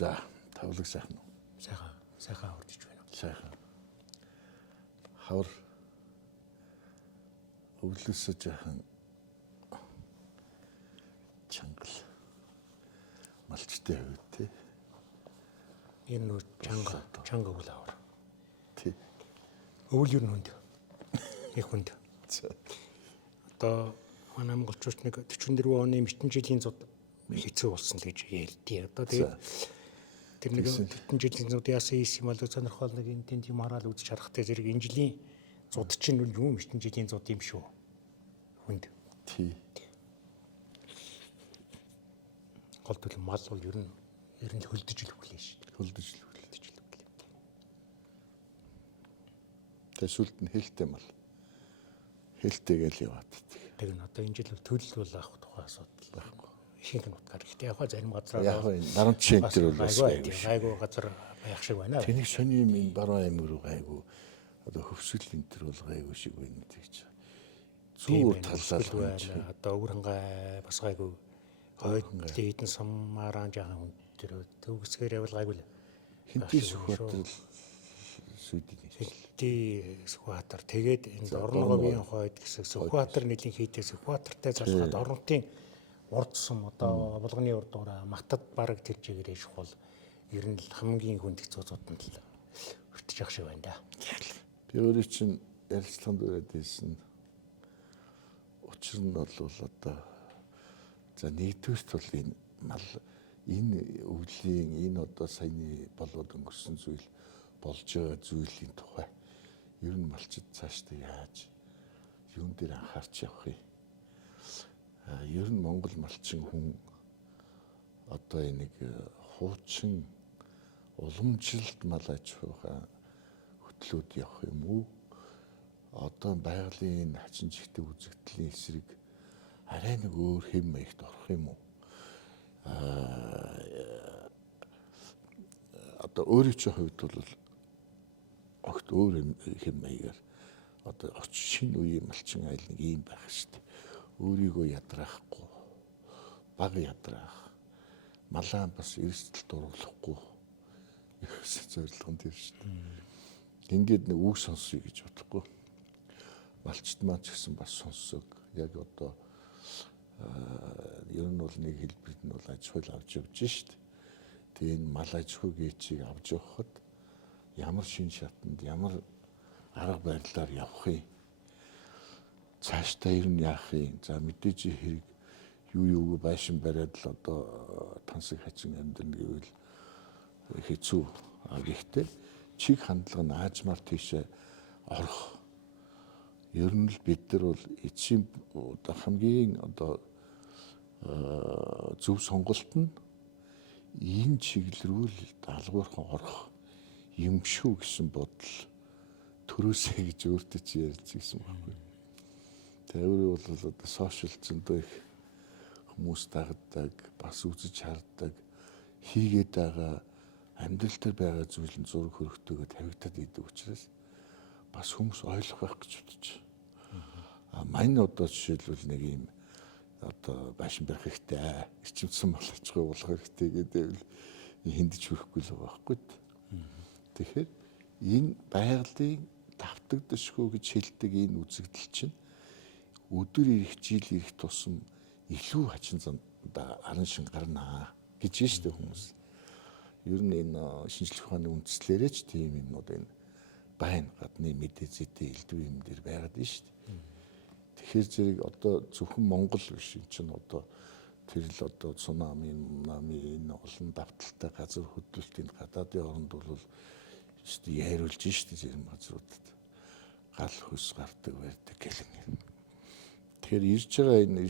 За, тавлаг сайхан уу? Сайхан хурдж байна. Сайхан. Хавар өвлөсөж яхан чангал малчтай хувь тий. Энэ нөө чанга өвөл авар. Тий. Өвөл юу нүнд? Их хүнд. Одоо манай монголчууд нэг 44 оны Мэтэн жилийн зуд хэцүү болсон л гэж ярьдیں۔ Одоо тэгээд тэр нэг Мэтэн жилийн зуд яасан юм бол сонирхол нэг энэ тэнд юм хараал үзэж харахтай зэрэг энэ жилийн зуд чинь юу Мэтэн жилийн зуд юм шүү. Хүнд. Тий. Голдвол мал бол ер нь хөлдөж л өглөө шүү. Хөлдөж л өглөө. Тэсүүлд нь хэлтэй мал. Хэлтэйгээл яваад. Тэг нь одоо энэ жил төлөл бол авах тухай асуудал байхгүй. Ихэнх нь утгаар. Гэхдээ яг зарим газраа яг наран жишээн дээр бол гайгүй газар байх шиг байна. Тэнийг сони юм энэ баруун аймаг руу гайгүй. Одоо хөвсгөл энэ төр бол гайгүй шиг байна гэж. Зүүр таллал байна. Одоо өвөрхангай бас гайгүй. Хойд хэдэн самаараа жаахан хүн тэр төвгсгээр явал гайгүй л. Хинтээ Сүхбаатар Сүдийн. Хинтээ Сүхбаатар тэгээд энэ Орнговын хойд гэсэн Сүхбаатар нэлийн хийтэй Сүхбаатартай залхаад орнотын урд сум одоо булганы урд ураа матад бараг тэр чигээрээ шухал ер нь хамгийн хүнд хэцүүцүүд нь л өртөж явах шиг байна да. Би өөрөө чинь ярилцлаганд өрөөд хэлсэн. Учир нь бол одоо за нэгдүгürt бол энэ мал энэ өвлийн энэ одоо саяны болоод өнгөрсөн зүйл болж байгаа зүйлийн тухай ер нь малчид цаашдаа яаж юун дээр анхаарч явах юм. Ер нь Монгол малчин хүн одоо энийг хуучин уламжилт мал аж ахуйн хөтлөөд явах юм уу? Одоо байгалийн хачин чигтээ үзэгдлийн эсрэг арай нэг өөр хэм маягт орох юм уу? Одоо өөрийн чинь хувьд бол огт өөр хэм маягаар одоо шинэ үеийн малчин айл нэг юм байх шүү дээ. Өөрийгөө ядраахгүй, баг ядраах, малаа бас эрсдэл дуруулахгүй ихс зорилго нь тэр шүү дээ. Ингээд нэг үг сонсъё гэж бодохгүй. Малчт маань ч гэсэн бас сонсог. Яг одоо ер нь бол нэг хэлбэрт нь бол аж ахуй авч явж шүү дээ. Тэгээ энэ мал аж ахуй гээчийг авч явахад ямар шин шатанд ямар арга барилаар явах юм. Цаашдаа ер нь яах юм. За мэдээж хэрэг юу байшин бариад л одоо тансаг хачин амьдрал гэвэл хэцүү. Гэхдээ чиг хандлага нь аажмаар тийшээ орох. Ер нь л бид нар бол эцсийн одоо хамгийн одоо зөв сонголт нь энэ чиглэл рүү даалгавархан орох юм шүү гэсэн бодол төрөөсэй гэж өөртөө чи ярьж ирсэн байхгүй. Тэгээ өөрөө бол одоо сошиал зөндөө их хүмүүс дагдаг, бас үзэж хардаг, хийгээд байгаа амьдрал дээр байгаа зүйл нь зураг хөрөгтэйгээ тавигдаад идэг учраас бас хүмүүс ойлгох байх гэж бодож. Мань одоо жишээлбэл нэг юм одоо байшин барих хэрэгтэй, эрчимсэн мал аж ахуй болох хэрэгтэй гэдэг нь хиндэж хүрэхгүй л байгаа байхгүй. Тэгэхээр энэ байгалийн давтагдшгүй гэж хэлдэг энэ үзэгдэл чинь өдөр ирэх жил ирэх тусам илүү хачин занда аран шин гарнаа гэж штэ хүмүүс. Ер нь энэ шинжлэх ухааны үндслээрээ ч тийм юмнууд энэ байна гадны мэдээ зэтэй элдв юм дээр байгаад байна штэ. Тэгэхээр зэрэг одоо зөвхөн Монгол биш чинь одоо тэр л одоо цунами энэ олон давталтай газар хөдлөлтийн гадаадын оронд бол штэ яриулж штэ зарим газруудад гал хөс гардаг байдаг гэлэн. Тэгэхээр ирж байгаа энэ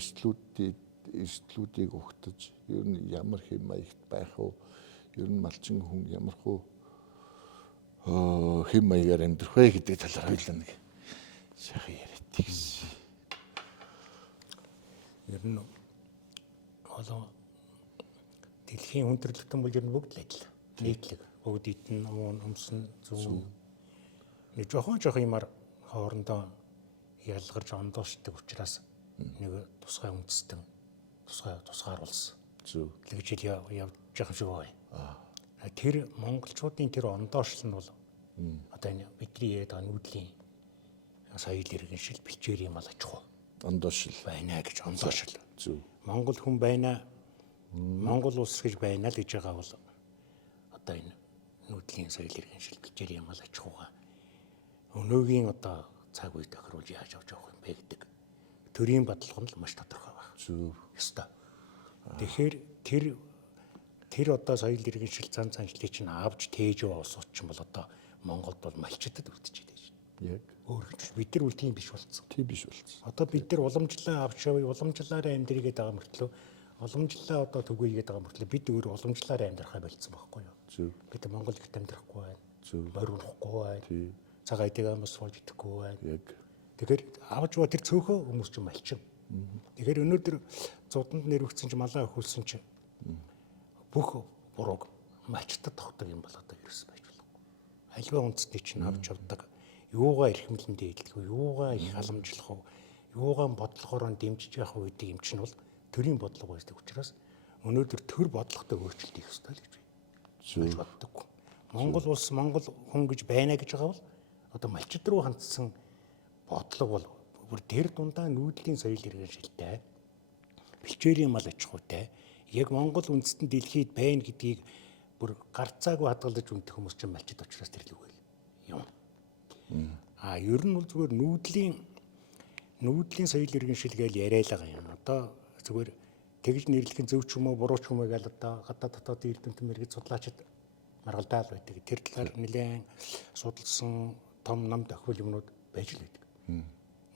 эрсдлүүдийг ухтаж ер нь ямар хэм маягт байх вэ? Ер нь малчин хүн ямар хөө хэм маягаар амьдрах вэ гэдэг талаар хоёулаа нэг сайхан яриад гэсэн. Ер нь олон дэлхийн хүн төрөлхтөн бол ер нь бүгд л адил. Нийтлэг бүгд идэн өмсөн зүүн нэг жохон юмар хоорондоо ялгарч ондоошдаг учраас нэг тусгай үндэстэн тусгааруулсан. Зөв. Тэгж явж байгаа юм шиг байна. Тэр монголчуудын тэр ондоошлол нь бол одоо энэ бидний яриад байгаа нүүдлийн соёл иргэншил бэлчээр юм аж ахуй Ондоошил. байна гэж ондоошлол. Зөв. Монгол хүн байна. Монгол улс гэж байна л гэж байгаа бол одоо энэ нүүдлийн соёл иргэншил бэлчээр юм аж ахуйгаа өнөөгийн одоо цаг үед тохируулж яаж авч явах юм бэ гэдэг төрийн бодлого нь л маш тодорхой байна. Зөв. Ёстой. Тэгэхээр тэр одоо соёл иргэншил зан заншлыг чинь авч тээж яваа улсууд ч юм бол одоо Монголд бол малчдад үлдчихэж байна шүү дээ. Яг Өөр гэж бид нар үл тийм биш болсон. тийм биш болсон. Одоо бид нар уламжлалаа авч явъя, уламжлалаараа амьдрийгээд байгаа мөртлөө уламжлалаа одоо түгээгээд байгаа мөртлөө бид өөр уламжлалаараа амьдрахаа болцсон байхгүй юу? Зөв. Бид Монгол ихт амьдрахгүй байна. Зөв. Морь унахгүй байна. Тийм. Цагаан эдэг амс суулж идэхгүй байна. Яг Тэгэхээр авч яваа тэр цөөхөө хүмүүс чинь малчин. Тэгэхээр өнөөдөр зуданд нэрвэгцэн ч малаа өхүүлсэн ч бүх бурууг малчтад тогтдог юм бол одоо ерөөс байж болохгүй. Альва үндэсний чинь авч явдаг. Юугаа эрхэмлэн дээдлэх вэ? Юугаа их халамжлах вэ? Юугаа бодлогоор дэмжиж явах вэ гэдэг юм чинь бол төрийн бодлого байдаг учраас өнөөдөр төр бодлоготой өөрчлөлт хийх ёстой л гэж би боддог. Монгол улс Монгол хүн гэж байна гэж байгаа бол одоо малчид руу хандсан бодлого бол бүр тэр дундаа нүүдлийн соёл иргэншилтэй бэлчээрийн мал аж ахуйтай яг Монгол үндэстэн дэлхийд байна гэдгийг бүр гарцаагүй хадгалж үндэх хүмүүс чинь малчид учраас тэр л үгүй юм. Ер нь бол зүгээр нүүдлийн соёл иргэншил гэж яриад байгаа юм. Одоо зүгээр тэгж нэрлэх зөв ч юм уу буруу ч юм уу гэж одоо гадаад дотоод эрдэмтэн мэргэд судлаачид маргалдаал байдаг. Тэр талаар нэлээд судалсан том нам тохиол юмнууд байж л байдаг.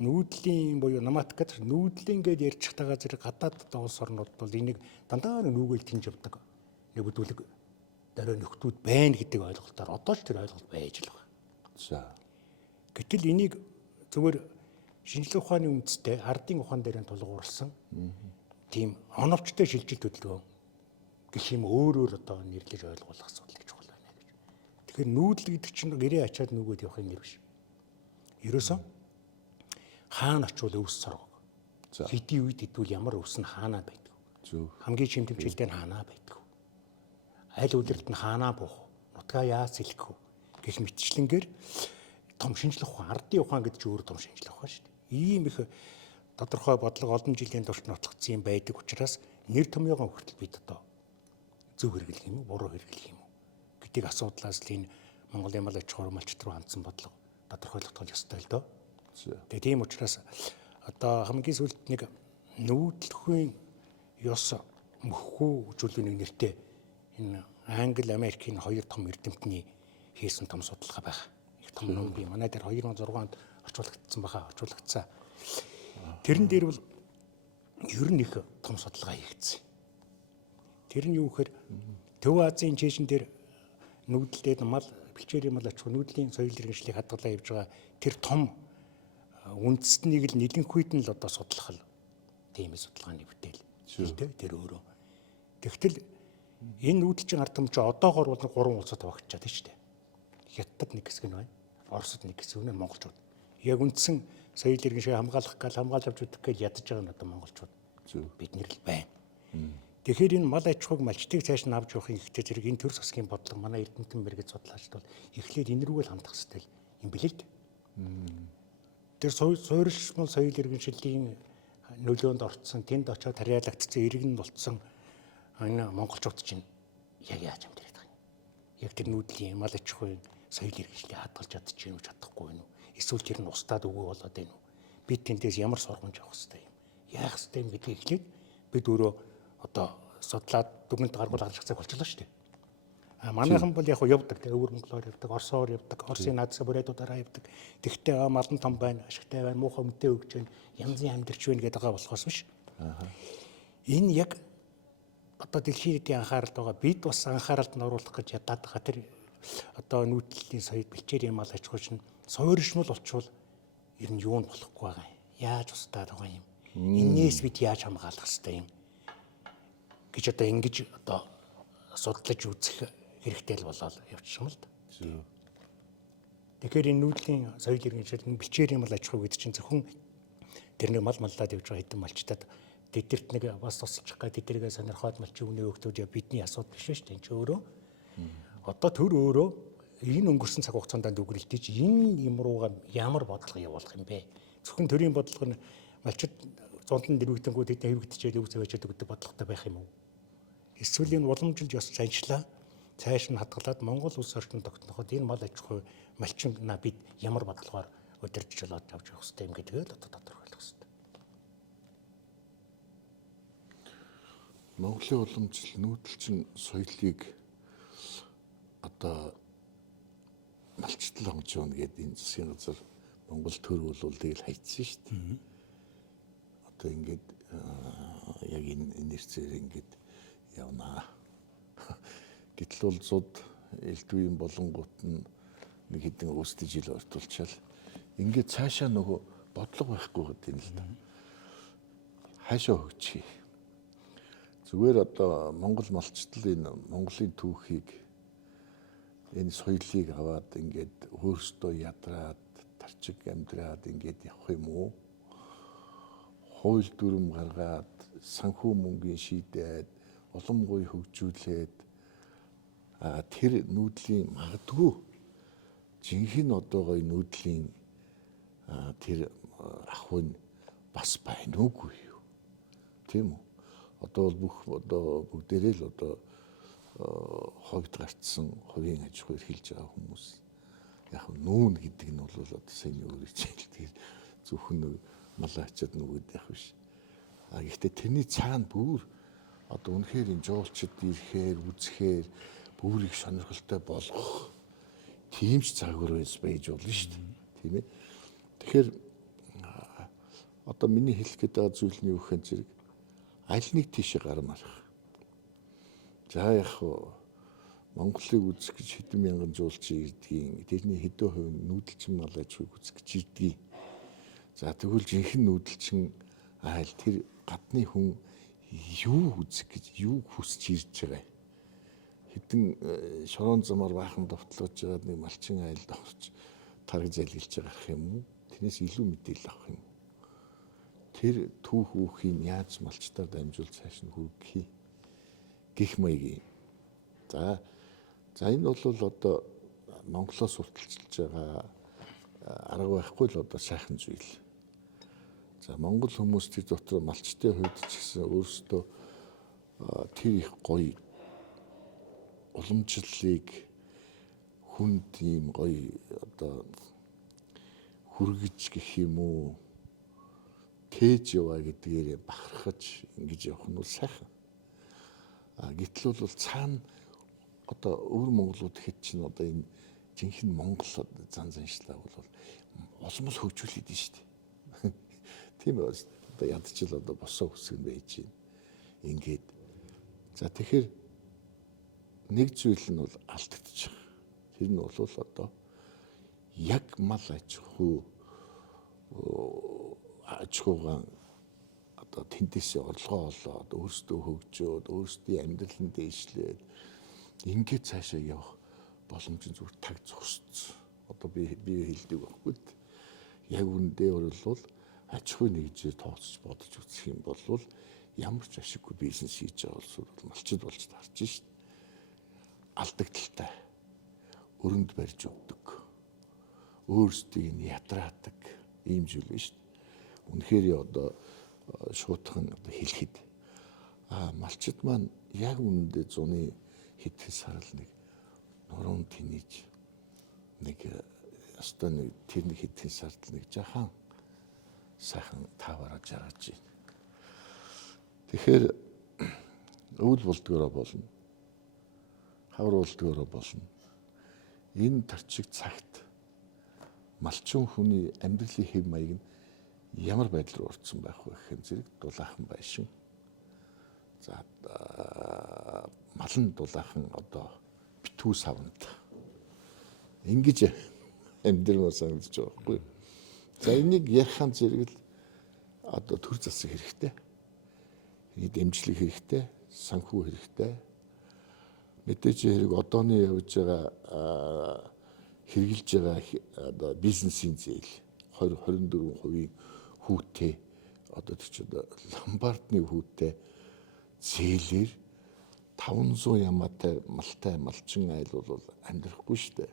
Нүүдлийн буюу наматик гэдэг нүүдлийн гэж ярьж байгаа зэрэг гадаад улс орнууд бол энийг дандаа нүгэл тэнж явдаг. Нэгдүүлэг дараа нөхдүүд байна гэдэг ойлголтоор одоо ч тэр ойлголт байж л байгаа. За. Гэтэл энийг зөвхөн шинжилгээ ухааны үндэстэй ардын ухаан дээр нь тулгуурласан тийм оновчтой шилжилт хөдөлгөөн гэх юм өөрөөр одоо нэрлэж ойлгуулах асуудал гэж байна гэж. Тэгэхээр нүүдэл гэдэг чинь гэрээ ачаад нүгөөд явахын нэр биш. Ерөөсөн хаана очивол өвс соргог. Хэдийн үед хэдвэл ямар өвс нь хаанаа байдаг. Зөв. Хамгийн чимтэмжилтэй нь хаанаа байдаг. Аль үлрэлт нь хаанаа буух. Нутгаа яаж сэлэх вэ гэх мэтчлэнгээр том шинжлэх ухаан, ардын ухаан гэдэг чинь өөр том шинжлэх ухаан шүү дээ. Ийм их тодорхой бодлого олон жилийн турш нотлогдсон юм байдаг учраас нэр томьёогоо хүртэл бид одоо зөв хэрэглэх юм уу, буруу хэрэглэх юм уу гэдэг асуудлаас л энэ Монголын мал аж ахуй малчт руу хандсан бодлого тодорхойлогдох ёстой л доо. Тэгээ тийм учраас одоо хамгийн сүүлд нэг нүүдэлхийн ёс мөхгүй зүйлийн нэртэй энэ Англи, Америкийн хоёр том эрдэмтний хийсэн том судалгаа байна. Их том ном бий. Манай дээр 2006 онд орчуулагдсан. Тэрэн дээр бол ер нь их том судалгаа хийгдсэн. Тэр нь юу гэхээр Төв Азийн чэйшин дээр нүүдэлтэй мал бэлчээрийн мал аж ахуй нүүдлийн соёл иргэншлийг хадгалаа явж байгаа тэр том үндэстнийг л нэлэнхүйд нь л одоо судлах л тийм судалгааны бүтээл. Тэр өөрөө. Тэгтэл энэ нүүдэлчин ард түмч одоогоор бол 3 улсад багтчихад байна шүү дээ. Хятад нэг хэсэг нь байна. Оросд нэг хэсэг нь монголчууд. Яг үндсэн соёл иргэншийг хамгаалах гал хамгаалж авч үзэх гэж ядаж байгаа нь одоо монголчууд. Бид нэр л байна. Тэгэхээр энэ мал аж ахуйг малчтыг цааш нь авч явахын ихтэй зэрэг энэ төр засгийн бодлого манай эрдэмтэн мэргэд судлаачд бол эхлээд энэ рүүгээ л хандах хэрэгтэй юм билээ л дээ. Тэр суурьшмал соёл иргэншилийн нөлөөнд орцсон, тэнд очиод тариалагдсан, иргэн болцсон энэ монголчууд чинь яг яаж амьдраад байгаа юм. Яг тэр нүүдлийн мал аж ахуйн соёл иргэншлийг хадгалж чадчих юм чадахгүй юм уу? Эсвэл тэр нь устдаад өгөө болоод байна уу? Бид тэндээс ямар сургамж авах хэрэгтэй юм? Яах хэрэгтэй юм гэдгийг эхлээд бид өөрөө одоо судлаад дүгнэлт гаргуул гаргах цаг болчихлоо шүү дээ. Манайхан бол яг явдаг, тэгээ өвөр монголоор явдаг, орсоор явдаг, орсын наадсаа бүрээдүүдаараа явдаг. Тэгтээ малан том байна, ашигтай байна, муухай өмдөө өгч байна, янзын амьдарч байна гэдэг байгаа болохоос биш. Энэ яг одоо дэлхийн эдийн анхааралд байгаа бид бас анхааралд нь оруулах гэж ядаад байгаа тэр одоо нүүдлийн соёл бэлчээрийн мал аж ахуй чинь суурьшмал болчвол ер нь юу нь болохгүй байгаа юм. Яаж устдаад байгаа юм. Энээс бид яаж хамгаалах хэрэгтэй юм гэж одоо ингэж одоо судлаж үзэх хэрэгтэй л болоод явчихсан л да. Тэгэхээр энэ нүүдлийн соёл иргэншил бэлчээрийн мал аж ахуй гэдэг чинь зөвхөн тэр нэг мал маллаад явж байгаа хэдэн малчтад тэдэрт нэг бас тусалчих гад тэдэргээ сонирхоод малчин үнэ өгтөөж бидний асуудал биш шүү дээ. Энд ч өөрөө одоо төр өөрөө энэ өнгөрсөн цаг хугацаанд дүгрэлтий чи энэ юм руугаа ямар бодлого явуулах юм бэ? Зөвхөн төрийн бодлого нь малчид зундан дэрвэгдэнгүүд хэдэн хэвэгдчихээд өв цавьчаад өгдөг бодлоготой байх юм уу? Эсвэл энэ уламжилж ёс заншлаа цааш нь хадгалаад Монгол улс орчинд тогтноход энэ мал аж ахуй малчинаа бид ямар бодлогоор удирдах жолоод явж явах хэрэгтэй юм гэдгээ л одоо тодорхойлох хэрэгтэй. Монголын уламжлал нүүдэлчин соёлыг одоо малчтал хонжооно гэдэг энэ засгийн газар Монгол төр уулуулыг л хайцсан шүү дээ. Одоо ингээд яг энэ нэрцээр ингээд явнаа. Гэтэл бол зуд элдвийн болонгууд нь нэг хэдэн өсдөж жил ортулчаал ингээд цаашаа нөгөө бодлого байхгүй гэдэг юм л да. Хаашаа хөгжих. Зүгээр одоо Монгол малчтал энэ Монголын түүхийг энэ соёлыг аваад ингээд өөрсдөө ядраад тарчиг амьдраад ингээд явах юм уу? Хууль дүрм гаргаад санхүү мөнгөний шийдээд улам гоё хөгжүүлээд тэр нүүдлийн магадгүй жинхэнэ одоо гоё нүүдлийн тэр ахуй нь бас байна уугүй юу? Тийм үү? Одоо бүх одоо бүгдээрээ л одоо ховд гарцсан хувийн аж ахуй эрхэлж байгаа хүмүүс яг нүүн гэдэг нь бол одоо сайн өөрөж хэлдэг зөвхөн малаа ачаад нүгэд явах биш. Гэхдээ тэрний цаана бүр одоо үнэхээр энэ жуулчид ирэхээр үзэхээр бүр их сонирхолтой болгох тийм ч загвар байж болно шүү дээ. Тийм ээ. Тэгэхээр одоо миний хэлэх гээд байгаа зүйл нь юу гэхээр зэрэг аль нэг тийшээ гармаарах. За яг Монголыг үзэх гэж хэдэн мянган жуулчин ирдгийг тэрний хэдэн хувь нь нүүдэлчин мал аж ахуйг үзэх гэж ирдгийг. За тэгвэл жинхэнэ нүүдэлчин айл тэр гадны хүн юу үзэх гэж юу хүсэж ирж байгаа юм. Хэдэн шорон замаар баахан довтлож байгаа нэг малчин айлд орч таргаж айлгилж байгаа юм уу? Тэрнээс илүү мэдээлэл авах юм. Тэр түүх үүхийг яаж малчтаар дамжуул цааш нь хүргэх гэх маягийн. За энэ бол одоо Монголоос урталчилж байгаа арга байхгүй л одоо сайхан зүйл. За Монгол хүмүүс тэр дотор малчтын хувьд ч гэсэн өөрсдөө тэр их гоё уламжлалыг хүнд ийм гоё одоо хүргэж гэх юм уу тээж яваа гэдгээр бахархаж ингэж явах нь бол сайхан. Гэтэл бол цаана одоо өөр монголууд хэд чинь одоо энэ жинхэнэ Монгол зан заншлаа бол олмол хөгжүүлээд нь шүү дээ. Тийм үү? Одоо ядчил одоо босоо хүсгэн байж байна. Ингээд за тэгэхээр нэг зүйл нь бол алдагдчих. Тэр нь бол одоо яг мал аж ахуйгаа одоо тэндээсээ орлогоо олоод өөрсдөө хөгжөөд өөрсдийн амьдралын дээшлээд ингээд цаашаа явах боломж зүгээр таг зогссон. Одоо би хэлдэг байхгүй. Яг үүндээ бол аж ахуй нэгжээр тооцож бодож үзэх юм бол ямар ч ашиггүй бизнес хийж байгаа улсууд бол малчид болж тарж шít. Алдагдaltaй өрөнд барьж өгдөг. Өөрсдийг нь ядраадаг ийм зүйл биш. Үнэхээр одоо шуутхан одоо хэлэхэд малчид маань яг үүндээ зуны хэдхэн сарал нэг нуруунд тэнийж нэг өстой нэг тэр нэг хэдхэн сард нэг жахан сайхан таваараа жаргаж байна. Тэгэхээр өвөл болдгоороо болно. Хавар болдгоороо болно. Энэ тарчиг цагт малчин хүний амьдралын хэв маяг нь ямар байдал руу орсон байх вэ гэхээр зэрэг дулаахан байшин. За малын дулаахан одоо битүү савнд ингэж амьдрал санагдаж байгаа байхгүй. За энийг ярихын зэрэг л одоо төр засаг хэрэгтэй. Энийг дэмжлэг хэрэгтэй, санхүү хэрэгтэй. Мэдээж хэрэг одооны явж байгаа хэрэгжилж байгаа одоо бизнесийн зээл 20-24% хүүтэй одоо тийч одоо ломбардны хүүтэй зээлэр 500 ямаатай малтай малчин айл бол амьдрахгүй шүү дээ.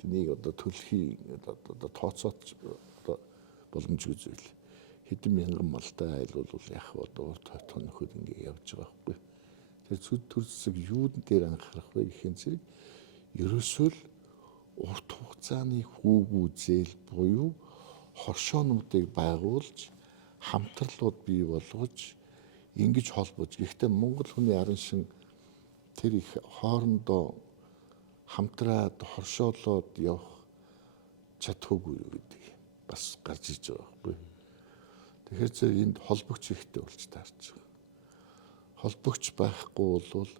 Тэнийг одоо төлөхийн одоо тооцооч одоо боломжгүй зүйл. Хэдэн мянган малтай айл бол яг одоо урт хоноход ингэ явж байгаа байхгүй. Тэр төр зэсэг юуд дээр анхаарах вэ гэхин зэрэг ерөөсөө л урт хугацааны хүүгүү зээл буюу хоршоонуудыг байгуулж хамтарлууд бий болгож ингэж холбож. Гэхдээ Монгол хүний арын шин тэр их хоорондоо хамтраад хоршоолоод явах чадхаагүй юу гэдэг бас гарч иж байгаа байхгүй. Тэгэхээр зэрэг энд холбогч хэрэгтэй болж таарч байгаа. Холбогч байхгүй бол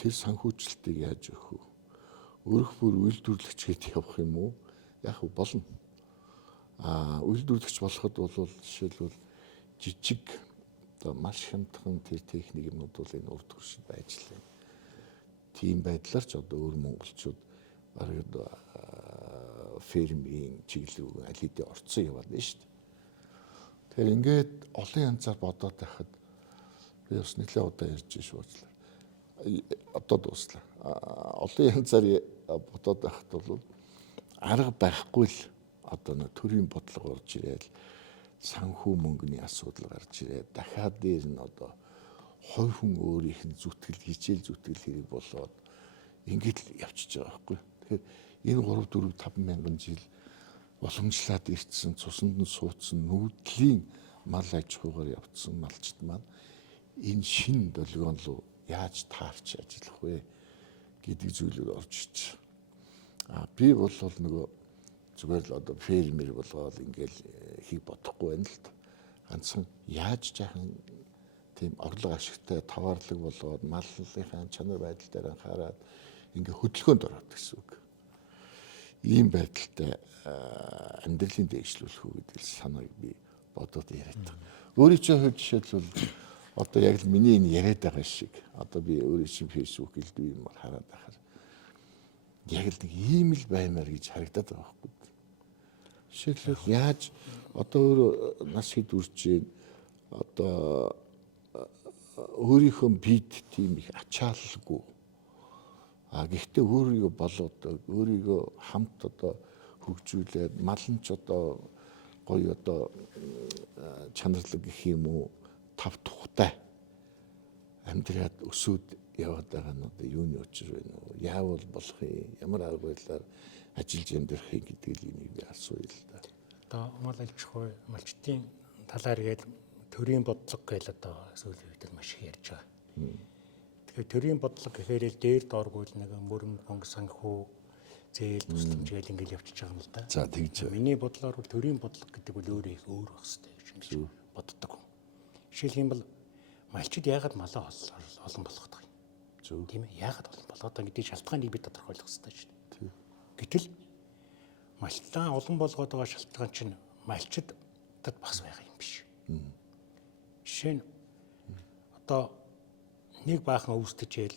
тэр санхүүжилтийг яаж өгөх вэ? Өөрөх бүр үйлдвэрлэгч гээд явах юм уу? Яг болно. Үйлдвэрлэгч болоход бол жишээлбэл жижиг одоо маш хямдхан тэр техник юмнууд бол энэ урд хүршид байж лээ. Тийм байдлаар ч одоо өөр монголчууд бараг фермийн чиглэл рүү аль хэдийн орцсон яваад байна шүү дээ. Тэгэхээр ингээд олон янзаар бодоод байхад би бас нэлээд удаа ярьж шуудлаа. Одоо дууслаа. Олон янзаар бодоод байхад бол арга байхгүй л одоо нэг төрийн бодлого орж ирээд санхүү мөнгөний асуудал гарч ирээд дахиад дээр нь одоо хой хүн өөрийнх нь зүтгэл хичээл зүтгэл хэрэг болоод ингэж явчихж байгаа байхгүй. Тэгэхээр энэ 3 4 5 мянган жил уламжлаад ирсэн цуснд нь суудсан нүүдлийн мал аж ахуйгаар явцсан малчд маань энэ шин долгион руу яаж таарч ажиллах вэ гэдэг зүйлүүд орж иж. Би бол нөгөө зүгээр л одоо фермер болгоод ингээл хийх бодохгүй байна л да. Ганцхан яаж жаахан тийм орлого ашигтай товаарлаг болгоод маллынхаа чанар байдал дээр анхаарад ингээ хөдөлгөөнд ороод гэсэн үг. Ийм байдалтай амьдралын дэвшлүүлэх үү гэдэг санааг би бодоод яриад байгаа. Өөрийн чинь хувьд жишээлбэл одоо яг л миний энэ яриад байгаа шиг одоо би өөрийн чинь фэйсбүүк хэлдэг юм хараад байхаар яг л нэг ийм л баймаар гэж харагдаад байгаа байхгүй. Жишээлбэл яаж одоо өөр нас хэд үрж जैन одоо өөрийнхөө бид тийм их ачаалалгүй гэхдээ өөрийгөө болоод өөрийгөө хамт одоо хөгжүүлээд малнч одоо гоё одоо чанарлаг гэх юм уу тав тухтай амьдраад өсөөд яваад байгаа нь одоо юуны учир вэ нөө яавал болох юм ямар арга барилаар ажиллаж амьдрах юм гэдэг л энийг би асууя л да. Одоо мал аж ахуй малчтын талаар гээд төрийн бодлого гэж одоо сүүлийн үед маш их ярьж байгаа. Тэгэхээр төрийн бодлого гэхээр л дээр дооргүй л нэг мөрөн бонг санхүү зээл тусламж гэж ингээл явчихж байгаа юм л да. За тэгж. Миний бодлоор бол төрийн бодлого гэдэг бол өөрөө их өөр байх хэрэгтэй гэж боддог. Жишээлх юм бол малчид яагаад малаа олон болгох юм? Тийм ээ. Яагаад олон болгоод байгаа гэдэг шалтгааныг бид тодорхойлох хэрэгтэй шүү дээ. Гэтэл малчтаа олон болгоод байгаа шалтгаан чинь малчид бас байгаа юм биш. Жишээ нь одоо нэг баахан өвсдөжэл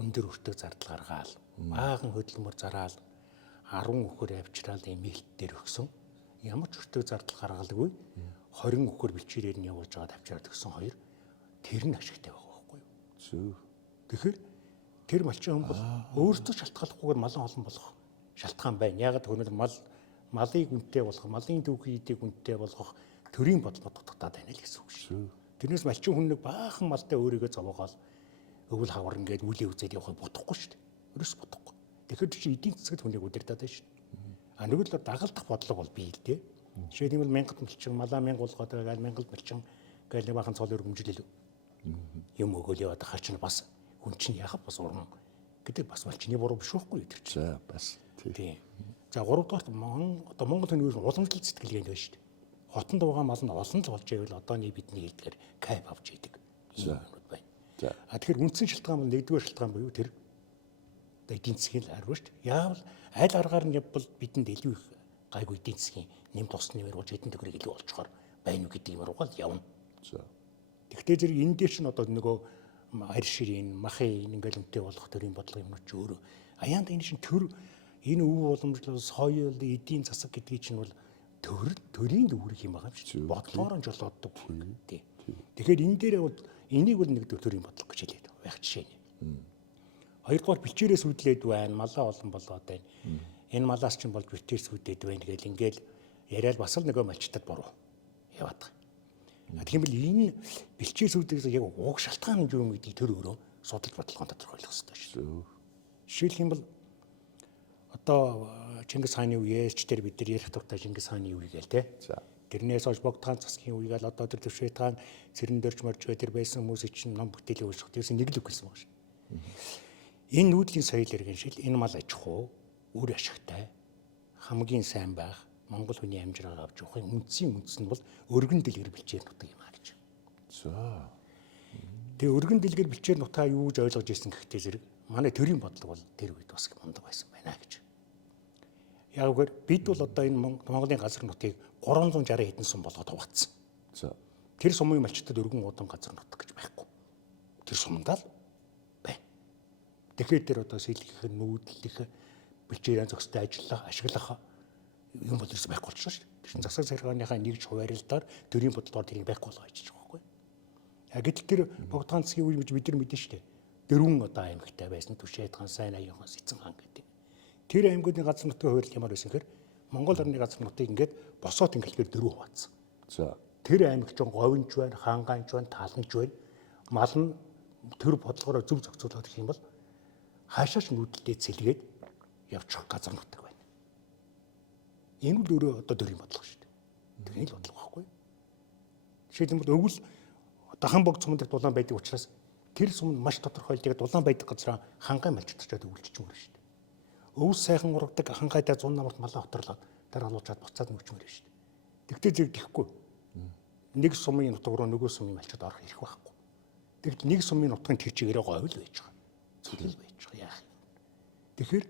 өндөр өртөг зардал гаргаал баахан хөдөлмөр зараал 10 өхөр авчраал эмээлт дээр өгсөн ямар ч өртөг зардал гаргалгүй 20 өхөр бэлчээрээр нь явуулж байгаа авчраад өгсөн хоёр тэр нь ашигтай байгаа байхгүй юу? Тэгэхээр тэр малчин хүн бол өөртөө шалтгааллахгүйгээр малын олон болгох шалтгаан байна. Ягаад гэвэл малыг үнэтэй болгох, малын түүхий эдийг үнэтэй болгох төрийн бодлого тогтоод байна л гэсэн үг шүү. Тэрнээс малчин хүн нэг баахан малтай өөрийгөө зовоогоол өвөл хавар ингээд үлээ үзээд явахыг бодохгүй шүү дээ. Ерөөс бодохгүй. Тэгэхээр чи эдийн засагт хүнийг удирдаад байна шүү. Нэг л дагалдах бодлого бол бий л дээ. Жишээ нь мянгад малчин малаа 1000 болгоод байгаа 1000 малчин гээл нэг баахан цол өргөмжлөл юм өгөөл яваад хаа чинь бас хүн чинь яхав бас уран гэдэг бас малчны буруу биш байхгүй юу тэр чинь. За бас тийм. За 3 дугаарт одоо Монгол хүний уламжлалт сэтгэлгээ байна шүү дээ. Хотонд байгаа мал нь олон л болж байвал одооний бидний хэлдгээр кайп авч идэг. Ийм юмуд байна. За. Тэгэхээр үндсэн шалтгаан бол нэгдүгээр шалтгаан буюу тэр эдийн засгийн арга шүү дээ. Яавал аль аргаар нь явбал бидэнд илүү их гайгүй эдийн засгийн нэмт ус нэмэр болж эдийн төгрөг илүү олцохоор байна уу гэдэг юм руугаа л явна. За. Тэгвэл зэрэг энэ дээр чинь одоо нөгөө арь ширийн махын ингээл үнэтэй болох төрийн бодлого юмнууд ч өөрөө аяанд энэ чинь төр энэ өв уламжлал соёл эдийн засаг гэдгийг чинь бол төрийн дүүрэг юм байгаа юм шиг бодлогоор нь жолооддог. Тийм. Тэгэхээр энэ дээр бол энийг бол нэг төрийн бодлого гэж хэлээд байх жишээ нь. Хоёрдугаар бэлчээрээс үүдлээд байна, малаа олон болоод байна. Энэ малаас чинь болж бэлчээрээс үүдээд байна гэл ингээл яриад бас л нөгөө малчтад буруу яваад байгаа. Тэгэхээр энэ бэлчээрээс үүдээс яг уг шалтгаан нь юу юм гэдгийг тэр өөрөө судалж бодлогоо тодорхойлох хэрэгтэй шүү. Жишээлх юм бол одоо Чингис хааны үеэс ч тэр бид нар ярих тухтай Чингис хааны үе гээл те. Тэрнээс хойш Богдхан засгийн үе гээл одоо тэр төвшөөт хаан Цэрэн дөрж морж тэр байсан хүмүүсийг чинь ном бүтээлээ унших гэсэн нэг л үг гэсэн байна шүү. Энэ нүүдлийн соёл иргэн шил энэ мал аж ахуй үр ашигтай хамгийн сайн байх Монгол хүний амжиргаа авч явахын үндсийн үндэс нь бол өргөн дэлгэр бэлчээр нутаг юм аа гэж. За. Тэгээ өргөн дэлгэр бэлчээр нутгаа юу гэж ойлгож ирсэн гэхдээ зэрэг манай төрийн бодлого бол тэр үед бас мундаг байсан байна гэж. Яг үгээр бид бол одоо энэ Монголын газар нутгийг 360 хэдэн сум болгоод хуваацсан. За. Тэр сумын малчтад өргөн удан газар нутаг гэж байхгүй. Тэр сумдаа л байна. Тэгэхээр тэр одоо сэлгэх, нүүдлэх, бэлчээрийн зохистой ажиллах, ашиглах юм бол ерөөс байхгүй болчихсон шүү дээ. Тэр засаг захиргааныхаа нэгж хуваарлалтаар төрийн бодлогоор тэрийг байхгүй болгоо хийж байгаа байхгүй. Гэтэл тэр Богдхан засгийн үе гэж бид нар мэдэн шүү дээ. Дөрвөн одоо аймагтай байсан Түшээд хаан, Сайн аян хаан, Эцэн хаан гэдэг. Тэр аймагуудын газар нутгийн хуваарлт ямар байсан гэхээр Монгол орны газар нутгийг ингээд босоод ингэлгээр дөрөв хуваацсан. За. Тэр аймагт ч говьнч байна, хаангаанч байна, тааланч байна. Мал нь төр бодлогоор зөв зохицуулаад гэх юм бол хаашаач нүүдэлтэй цэлгээд явчих газар нутаг байна. Энэ л өөрөө одоо төрийн бодлого шүү дээ. Төрийн л бодлого байхгүй. Жишээлбэл өвөл одоо хан богд сумд дулаан байдаг учраас тэр сум маш тодорхойлдог дулаан байдаг газар хангай малчтчаад өвлжиж мөр шүү дээ. Өвс сайхан ургадаг хангайдаа 100 намарт малаа хоторлоод дараалуулчаад буцаад мөчмөр шүү дээ. Тэгтээ зэрэг тэхгүй. Нэг сумын нутаг руу нөгөө сумын малчид орох ирэх байхгүй. Тэгэхдээ нэг сумын нутгийн тэр чигээрээ говьл байж байгаа. Зүлэл байж байгаа яах юм. Тэгэхээр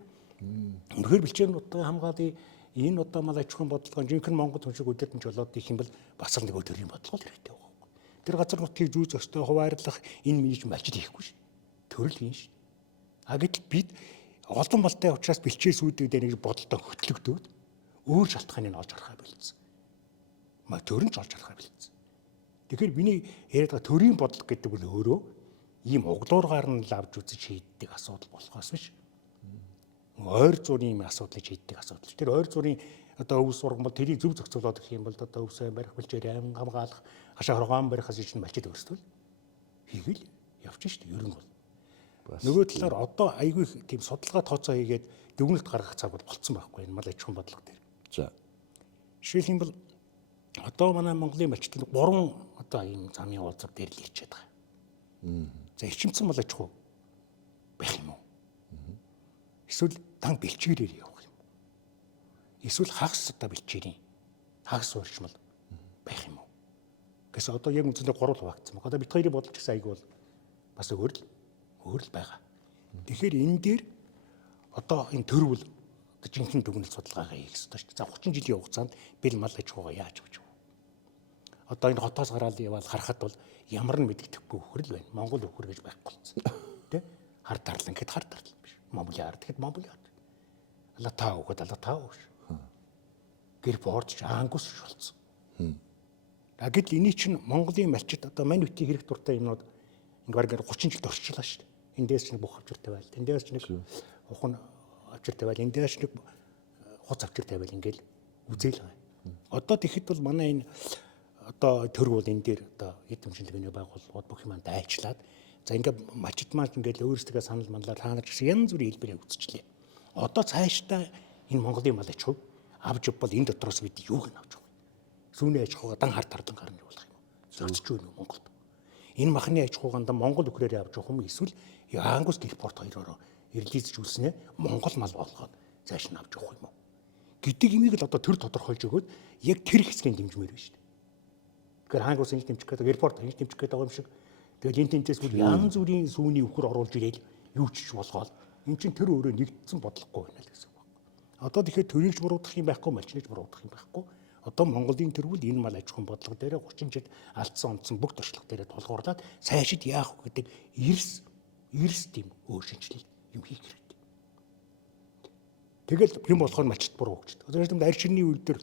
өнөхөр бэлчээр нутгийн хамгаалын энэ одоо мал аж ахуйн бодлого жинхэнэ Монгол хүн шиг үдирдэнж болоод их юм бол бас л нөгөө төрийн бодлого хэрэгтэй байхгүй. Тэр газар нутгийг зүй зохистой хуваарлах энэ миний малчид хийхгүй шүү. Төрөл хийн шүү. Гэтэл бид олон балтай учраас бэлчээс үүдээд нэг бодолтой хөтлөгдөөд өөр шалтгааныг олж харахаа болцсон. Төрөн ч олж харахаа болцсон. Тэгэхээр миний яриад байгаа төрийн бодлого гэдэг бол өөрөө ийм углуургаар нь л авч үзэж шийддэг асуудал болохоос биш. Ойр зургийн асуудлыг шийддэг асуудал. Тэр ойр зургийн одоо өвс урган бол тэрийг зөв зохицуулаад гэх юм бол одоо өвсөө барих бэлчээр ам хамгаалах хашаа хоргоон барихаас чинь малчид өөрсдөө хийгээл явчих шүү дээ. Ер нь бол. Нөгөө талаар одоо айгүй тийм судалгаа тооцоо хийгээд дүгнэлт гаргах цаг бол болцсон байхгүй энэ мал аж ахуйн бодлого дээр. За. Жишээлх юм бол одоо манай Монголын малчтад 3 одоо ийм замын уулзар дээр л ирчээд байгаа. За эрчимцэн мал аж ахуй байх юм уу? Эсвэл дан бэлчээрээр явах юм уу? Эсвэл хагас одоо бэлчээрийн хагас ууршмал байх юм уу? Гэсэн одоо яг үндсэндээ 3 л хуваагдсан байна. Одоо бид хоёрыг бодож ирсэн айгүй бол бас өөр л байгаа. Тэгэхээр энэ дээр одоо энэ төрвөл жинхэнэ дүгнэлт судалгаагаа хийх ёстой шүү дээ. За 30 жилийн хугацаанд бэл мал аж ахуйгаа яаж өгч вэ? Одоо энэ хотоос гараад яваад харахад бол ямар нь мэддэхгүй өхөр л байна. Монгол өхөр гэж байхгүй болсон. Тэ? Хар тарлан гэхэд хар тарлан биш. Монголын ард гэхэд Монголын ард. Алатаа өгöd алатаа өгш. Гэр бордч ангус шулцсан. Гэтэл эний чинь Монголын малчид одоо мань үтийн хэрэг дуртай юмнууд ингээд 30 жилд орчлоо шүү дээ. Эндээс ч нэг бүх авчиртай байл. Эндээс ч нэг ухаан авчиртай байл. Эндээс ч нэг хуц авчиртай байл ингээл үзээл байгаа. Одоо тэгэхэд бол манай энэ одоо төр бол энэ дээр одоо эд хэмжлэгийн байгууллагууд бүх юм дайчлаад за ингээд малчид маань ингээд өөрсдөө санал манлаар таанаж гэсэн янз бүрийн хэлбэрээр үзчихлээ. Одоо цаашдаа энэ Монголын мал аж ахуй авч бол энэ дотроос бид юуг нь авч байгаа вэ? Сүүний аж ахуйгаа дан хар тарлан гарна явуулах юм уу? Зорчж байна уу Монголд? Энэ махны аж ахуйганда Монгол өхрөөр авч явах юм эсвэл Ангус Гилпорт хоёроор эргэлзүүлснээ Монгол мал болгоод цааш нь авч явах юм уу гэдэг имийг л одоо төр тодорхойлж өгөөд яг тэр хэсгийн дэмжмээр байна шүү дээ. Тэгэхээр Ангус энэ дэмжих гэдэг Гилпорт энэ дэмжих гэдэг байгаа юм шиг. Тэгэл энэ тэнцээс бүр янз бүрийн сүүний өхөр оруулж ирээл юу ч болгоод эн чинь тэр өөрөө нэгдсэн бодлохгүй байна л гэсэн үг. Одоо тэгэхээр төрийг ч буруудах юм байхгүй, малчныг ч буруудах юм байхгүй. Одоо Монголын төрвөл энэ мал аж ахуйн бодлого дээр 30 жил алдсан онцсон бүх туршлага дээр тулгуурлаад цаашид яах вэ гэдэг эрс тийм өөр шинжилгээ юм хийх хэрэгтэй. Тэгэл юм болохоор малчт буруу гэж. Одоо юм арь ширний үйл дээр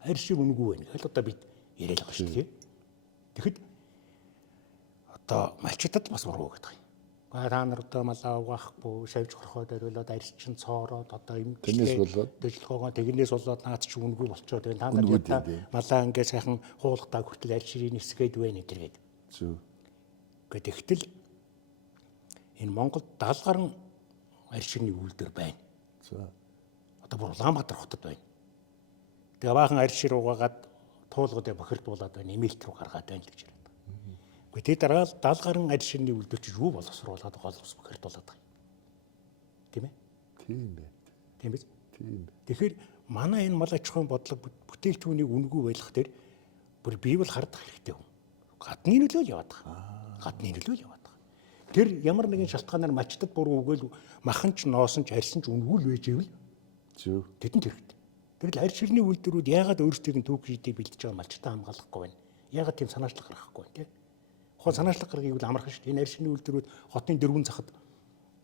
арь шир үнэгүй байна. Хэл одоо бид яриад байгаа шүү дээ. Тэгэхэд одоо малчтад бас буруу гэдэг юм. Та нар одоо малаа угаахгүй шавж хорхоод орилоод арьчин цоороод одоо юм Тэрнээс болоод дэлгөөгөө тэгнээс болоод наад чи үнгүй болчиход байна. Та нар Үнгүй ята дээ. малаа ингээ сайхан хуулахтаа хүртэл арьж ширийн нисгээд байна гэдэргээд. Зөв. Гэхдээ тэгтэл энэ Монголд 70 гаруй арьж ширийн үйлдвэр байна. За. Одоо бүр Улаанбаатар хотод байна. Тэгээ баахан арьж шир угаагаад туулгад бохирдуулаад байна. Эмээлт рүү гаргаад байна гэж яриад. Гэхдээ тэр дараа 70 гаруй арьж ширний үйлдвэр чи юу боловсруулаад гол ус бохирдуулаад байгаа юм. Тийм ээ? Тийм бай. Тийм биз? Тийм. Тэгэхээр манай энэ мал аж ахуйн бодлого бүтээгдэхүүнийг үнэгүй байлгах дээр бүр бий бол хардах хэрэгтэй юм. Гадны нөлөө л яваад байгаа. Гадны нөлөө л яваад байгаа. Тэр ямар нэгэн шалтгаанаар мачтад буруу өгөөл махан ч ноосон ч арьсан ч үнгүй л байж ивэл Зөв. тэдэнд хэрэгтэй. Тэгэл арьж ширний үйлдвэрүүд яагаад өөрсдийг нь түүх шийдийг бэлдэж байгаа малчтаа хамгаалахгүй байна? Яагаад тийм санаачлах гаргахгүй байна те? Хоо санаачлах гаргыг бол амархан шүү дээ. Энэ арьж ширний үйлдвэрүүд хотын дөрвөн захад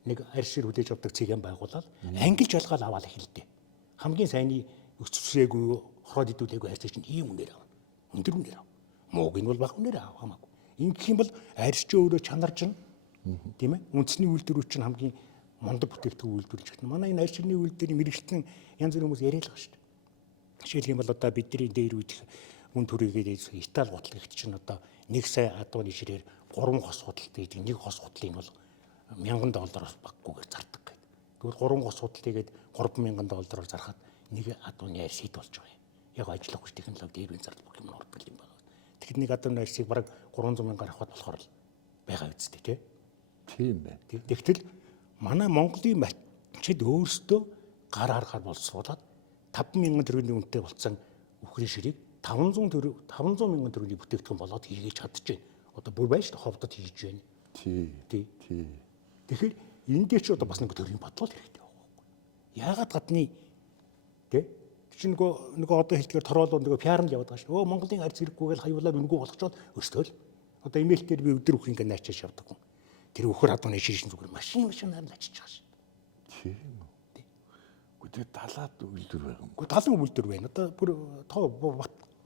нэг арьж шир хүлээж авдаг цэгийн байгуулаад ангилж ялгаал аваад эхэлдэг. Хамгийн сайнны өцөсөөгүй хороод идүүлээгүй арьж чинь ийм үнээр авна. Өндөр үнээр авна. Мууг нь бол бага үнээр авах хамаагүй. Ингэх юм бол арьж өөрөө чанарч нь тийм ээ үндэсний үйлдвэрүүд чинь хамгийн мундаг бүтээгдэхүүн үйлдвэрлэж байна. Манай энэ арьж ширний үйлдвэрийн мэрэгчлэн янз бүрийн хүмүүс яриад байгаа шүү дээ. Жишээлх юм бол одоо бидний дээр үйдэх үн төрийгээд Итали гутлагт чинь одоо 1 сая адууны ширээр 3 хос худалтай гэдэг нэг хос худлыг бол $1000 баггүйгээр зардаг гэдэг. Тэгвэл 3 хос худалтайгээд $3000 зархад нэг адууны арьс хэд болж байгаа юм. Яг ажиллах хүч технологи дээрвийн зардал бүх юм ордог юм байна. Тэгэхээр нэг адууны арьсыг бараг 300,000 авахд болохоор л байгаа үстэй тий. Тийм байна. Тэгтэл манай Монголын малчид өөрсдөө гар харахаар боловсруулаад 5,000 төгрөгийн үнэтэй болсон үхрийн ширийг 500,000 төгрөгийн бүтээгдэхүүн болоод хийгээж чадчихжээ. Одоо бүр байж ховдод хийж байна. Тий. Тэгэхээр энэ дээр ч одоо бас нэг төрлийн бодлого хэрэгтэй байгаа байхгүй. Яагаад гадны тий чинь нөгөө одоо хэлдгээр тороолоо нөгөө пиар нь яваад байгаа шүү. Монголын арьс хэрэггүйгээл хаюулаад үнэгүй болгочоод өстөл. Одоо имэйлтээр би өдөр бүх ингэ наачиж явдаг хүн. Тэр өхөр хадууны ширшин зүгээр машинаар л ачиж байгаа шүү. Тийм. Гэхдээ далаад үйлдвэр байгаа юм. Гэхдээ талан үйлдвэр байна. Одоо бүр тоо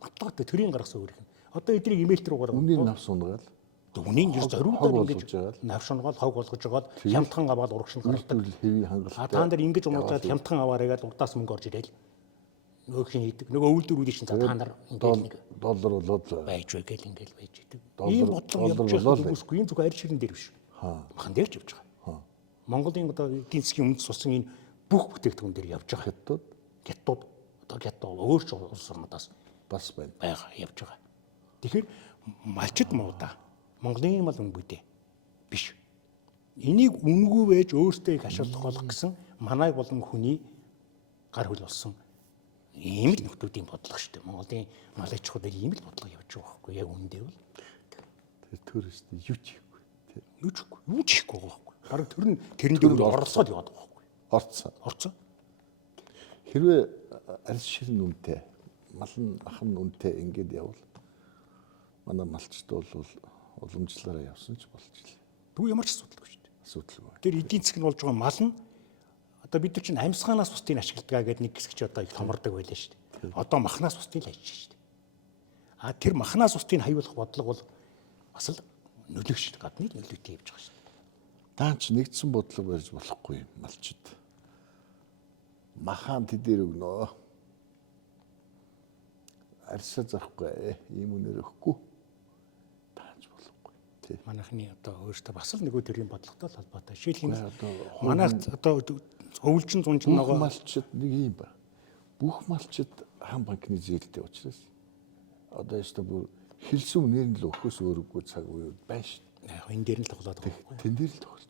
батлагатай төрийн гаргасан өөрийнх нь. Одоо эднийг имэйлт рүү гаргав. Үнийн навс унгаал. Үнийн жил зориудаар ингэж навшингаал хог болгож байгаа л хямдхан аваад урагш нь гаргадаг. Хэвийн хангалттай. Та нар ингэж унуулаад хямдхан аваарай гэж урдаас мөнгө орж ирэл. Нөгөөх нь хийдэг. Нөгөө үйлдвэрүүд чинь та нар ингээд нэг доллар болоод байж вэ гэл ингээд байж идэг. Ийм бодлого явж байгаа үгүйсгүй энэ зүгээр арьж ширэн дээр биш. Махан дээр ч явж байгаа. Монголын одоо эдийн засгийн үндэс болсон энэ бүх бүтээгдэхүүн дээр явж байгаа. Хятад одоо хятад өөр ч улс орнуудаас бас байна. Байгаа явж байгаа. Тэгэхээр малчид муудаа Монголын мал үнгүй дээ биш. Энийг үнгүй байж өөртөө их ашиглах болох гэсэн манай болон хүний гар хөл болсон ийм л нөхдүүдийн бодлого шүү дээ. Монголын мал аж ахуйд ийм л бодлого явж байгаа байхгүй яг үндэ бол. Тэр төр өстэй юу ч хийхгүй. Юу ч хийхгүй байгаа байхгүй. Бараг тэр нь тэрэн дээр оролцоод яваад байгаа байхгүй. Орцсон. Хэрвээ арьс ширэн үнэтэй, мал нь махан үнэтэй ингээд явал манай малчд бол уламжлалаараа явсан ч болж илээ. Тэгвэл ямар ч асуудалгүй шүү дээ. Асуудалгүй. Тэр эдийн засаг нь болж байгаа мал нь одоо бид нар чинь амьсгаанаас бусдыг ашигладаг гэдэг нэг хэсэг чи одоо их томордог байлаа шүү дээ. Одоо махнаас бусдыг л ажиж шүү дээ. Тэр махнаас бусдыг хаюулах бодлого бол бас л нөлөөх шүү дээ. Гадны нөлөөтэй явж байгаа шүү дээ. Даан ч нэгдсэн бодлого барьж болохгүй юм малчд. Махан тэдэр өгнөө. Арьсаа зарахгүй ийм үнээр өгөхгүй. Тааж болохгүй. Тий. Манайхны одоо өөртөө бас л нөгөө төрлийн бодлоготой л холбоотой. Жишээлх юм манайх одоо өвлжин зунжин нөгөө малчд нэг юм ба. Бүх малчд хаан банкны зээлтэй учраас одоо ястаа бүр хэлсэн үнээр нь л өгөхөөс өөрөөгөө цаг үе байна шүү. Энэ дээр нь л тоглоод байгаа байхгүй. Тэн дээр л тоглож.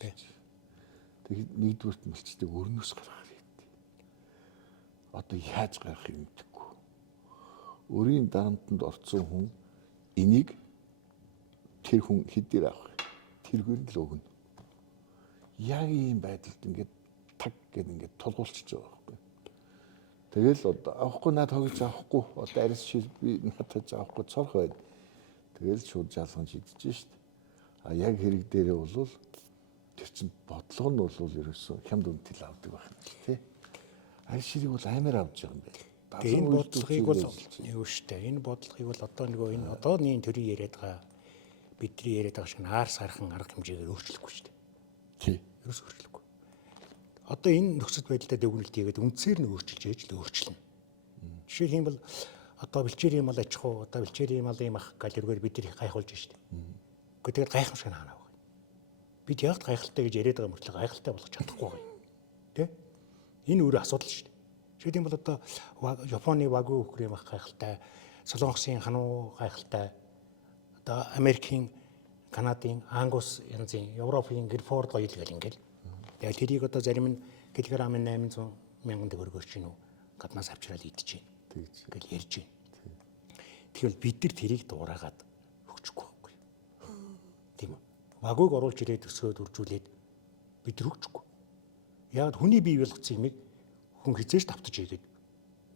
Тэгээд нэгдүгürt малчдыг өрнөөс гаргах хэрэгтэй. Одоо яаж гарах юм гэдэггүй. Өрийн дарамтанд орцсон хүн энийг тэр хүн хэдээр авах. Тэргээр л өгнө. Яг ийм байдалд ингээд таг гэд ингээд тулгуулчихж байгаа байхгүй. Тэгэл одоо авахгүй наад хогж авахгүй одоо арьс шил би надад авахгүй цорх байна. Тэгэл шууд жалган шидэж шít. А яг хэрэг дээрээ бол тэр чин бодлого нь бол ерөөсөө хямд үнэтэй авдаг байна тий. Арьс ширийг бол амар авч байгаа юм байна. Энэ бодлогыг бол юу штэ. Энэ бодлогыг бол одоо нөгөө энэ одооний төрийн яриад байгаа бидний яриад байгаа шиг аар сархан арга хэмжээгээр өөрчлөхгүй штэ. Тий. Ерөөс өөрчлөхгүй. Одоо энэ нөхцөл байдлаа дэвгүүлэлт хийгээд үндсээр нь өөрчилж ээж л өөрчлөнө. Жишээлх юм бол одоо бэлчээрийн мал аж ахуй, одоо бэлчээрийн малын мах галергээр бид нар гайхуулж штеп. Гэхдээ тэгээд гайхамшиг хаана байгаа. Бид яг гайхалтай гэж яриад байгаа мөртлөө гайхалтай болгож чадахгүй байгаа юм. Тэ? Энэ өөрөө асуудал шүү дээ. Жишээлх юм бол одоо Японы вагу хөхрийн мах гайхалтай, Солонгосын хануу гайхалтай, одоо Америкийн, Канадын, Ангус янзын, Европын Герфорд гоё л гэл ингээл. Тэгээд тэрийг одоо зарим нь килограмм 800 мянган төгрөгөөр чинь үү гаднаас авчраад идчихээн. Тэгэл ярьж байна. Тэгвэл бид нар тэрийг дуурайгаад өгчихгүй байхгүй. Тийм үү? Вагуг оруулж ирээд өсгөөд үржүүлээд бид нар өгчихгүй. Яг хүний бие болгоцсон юмыг хүн хизээж давтаж игээд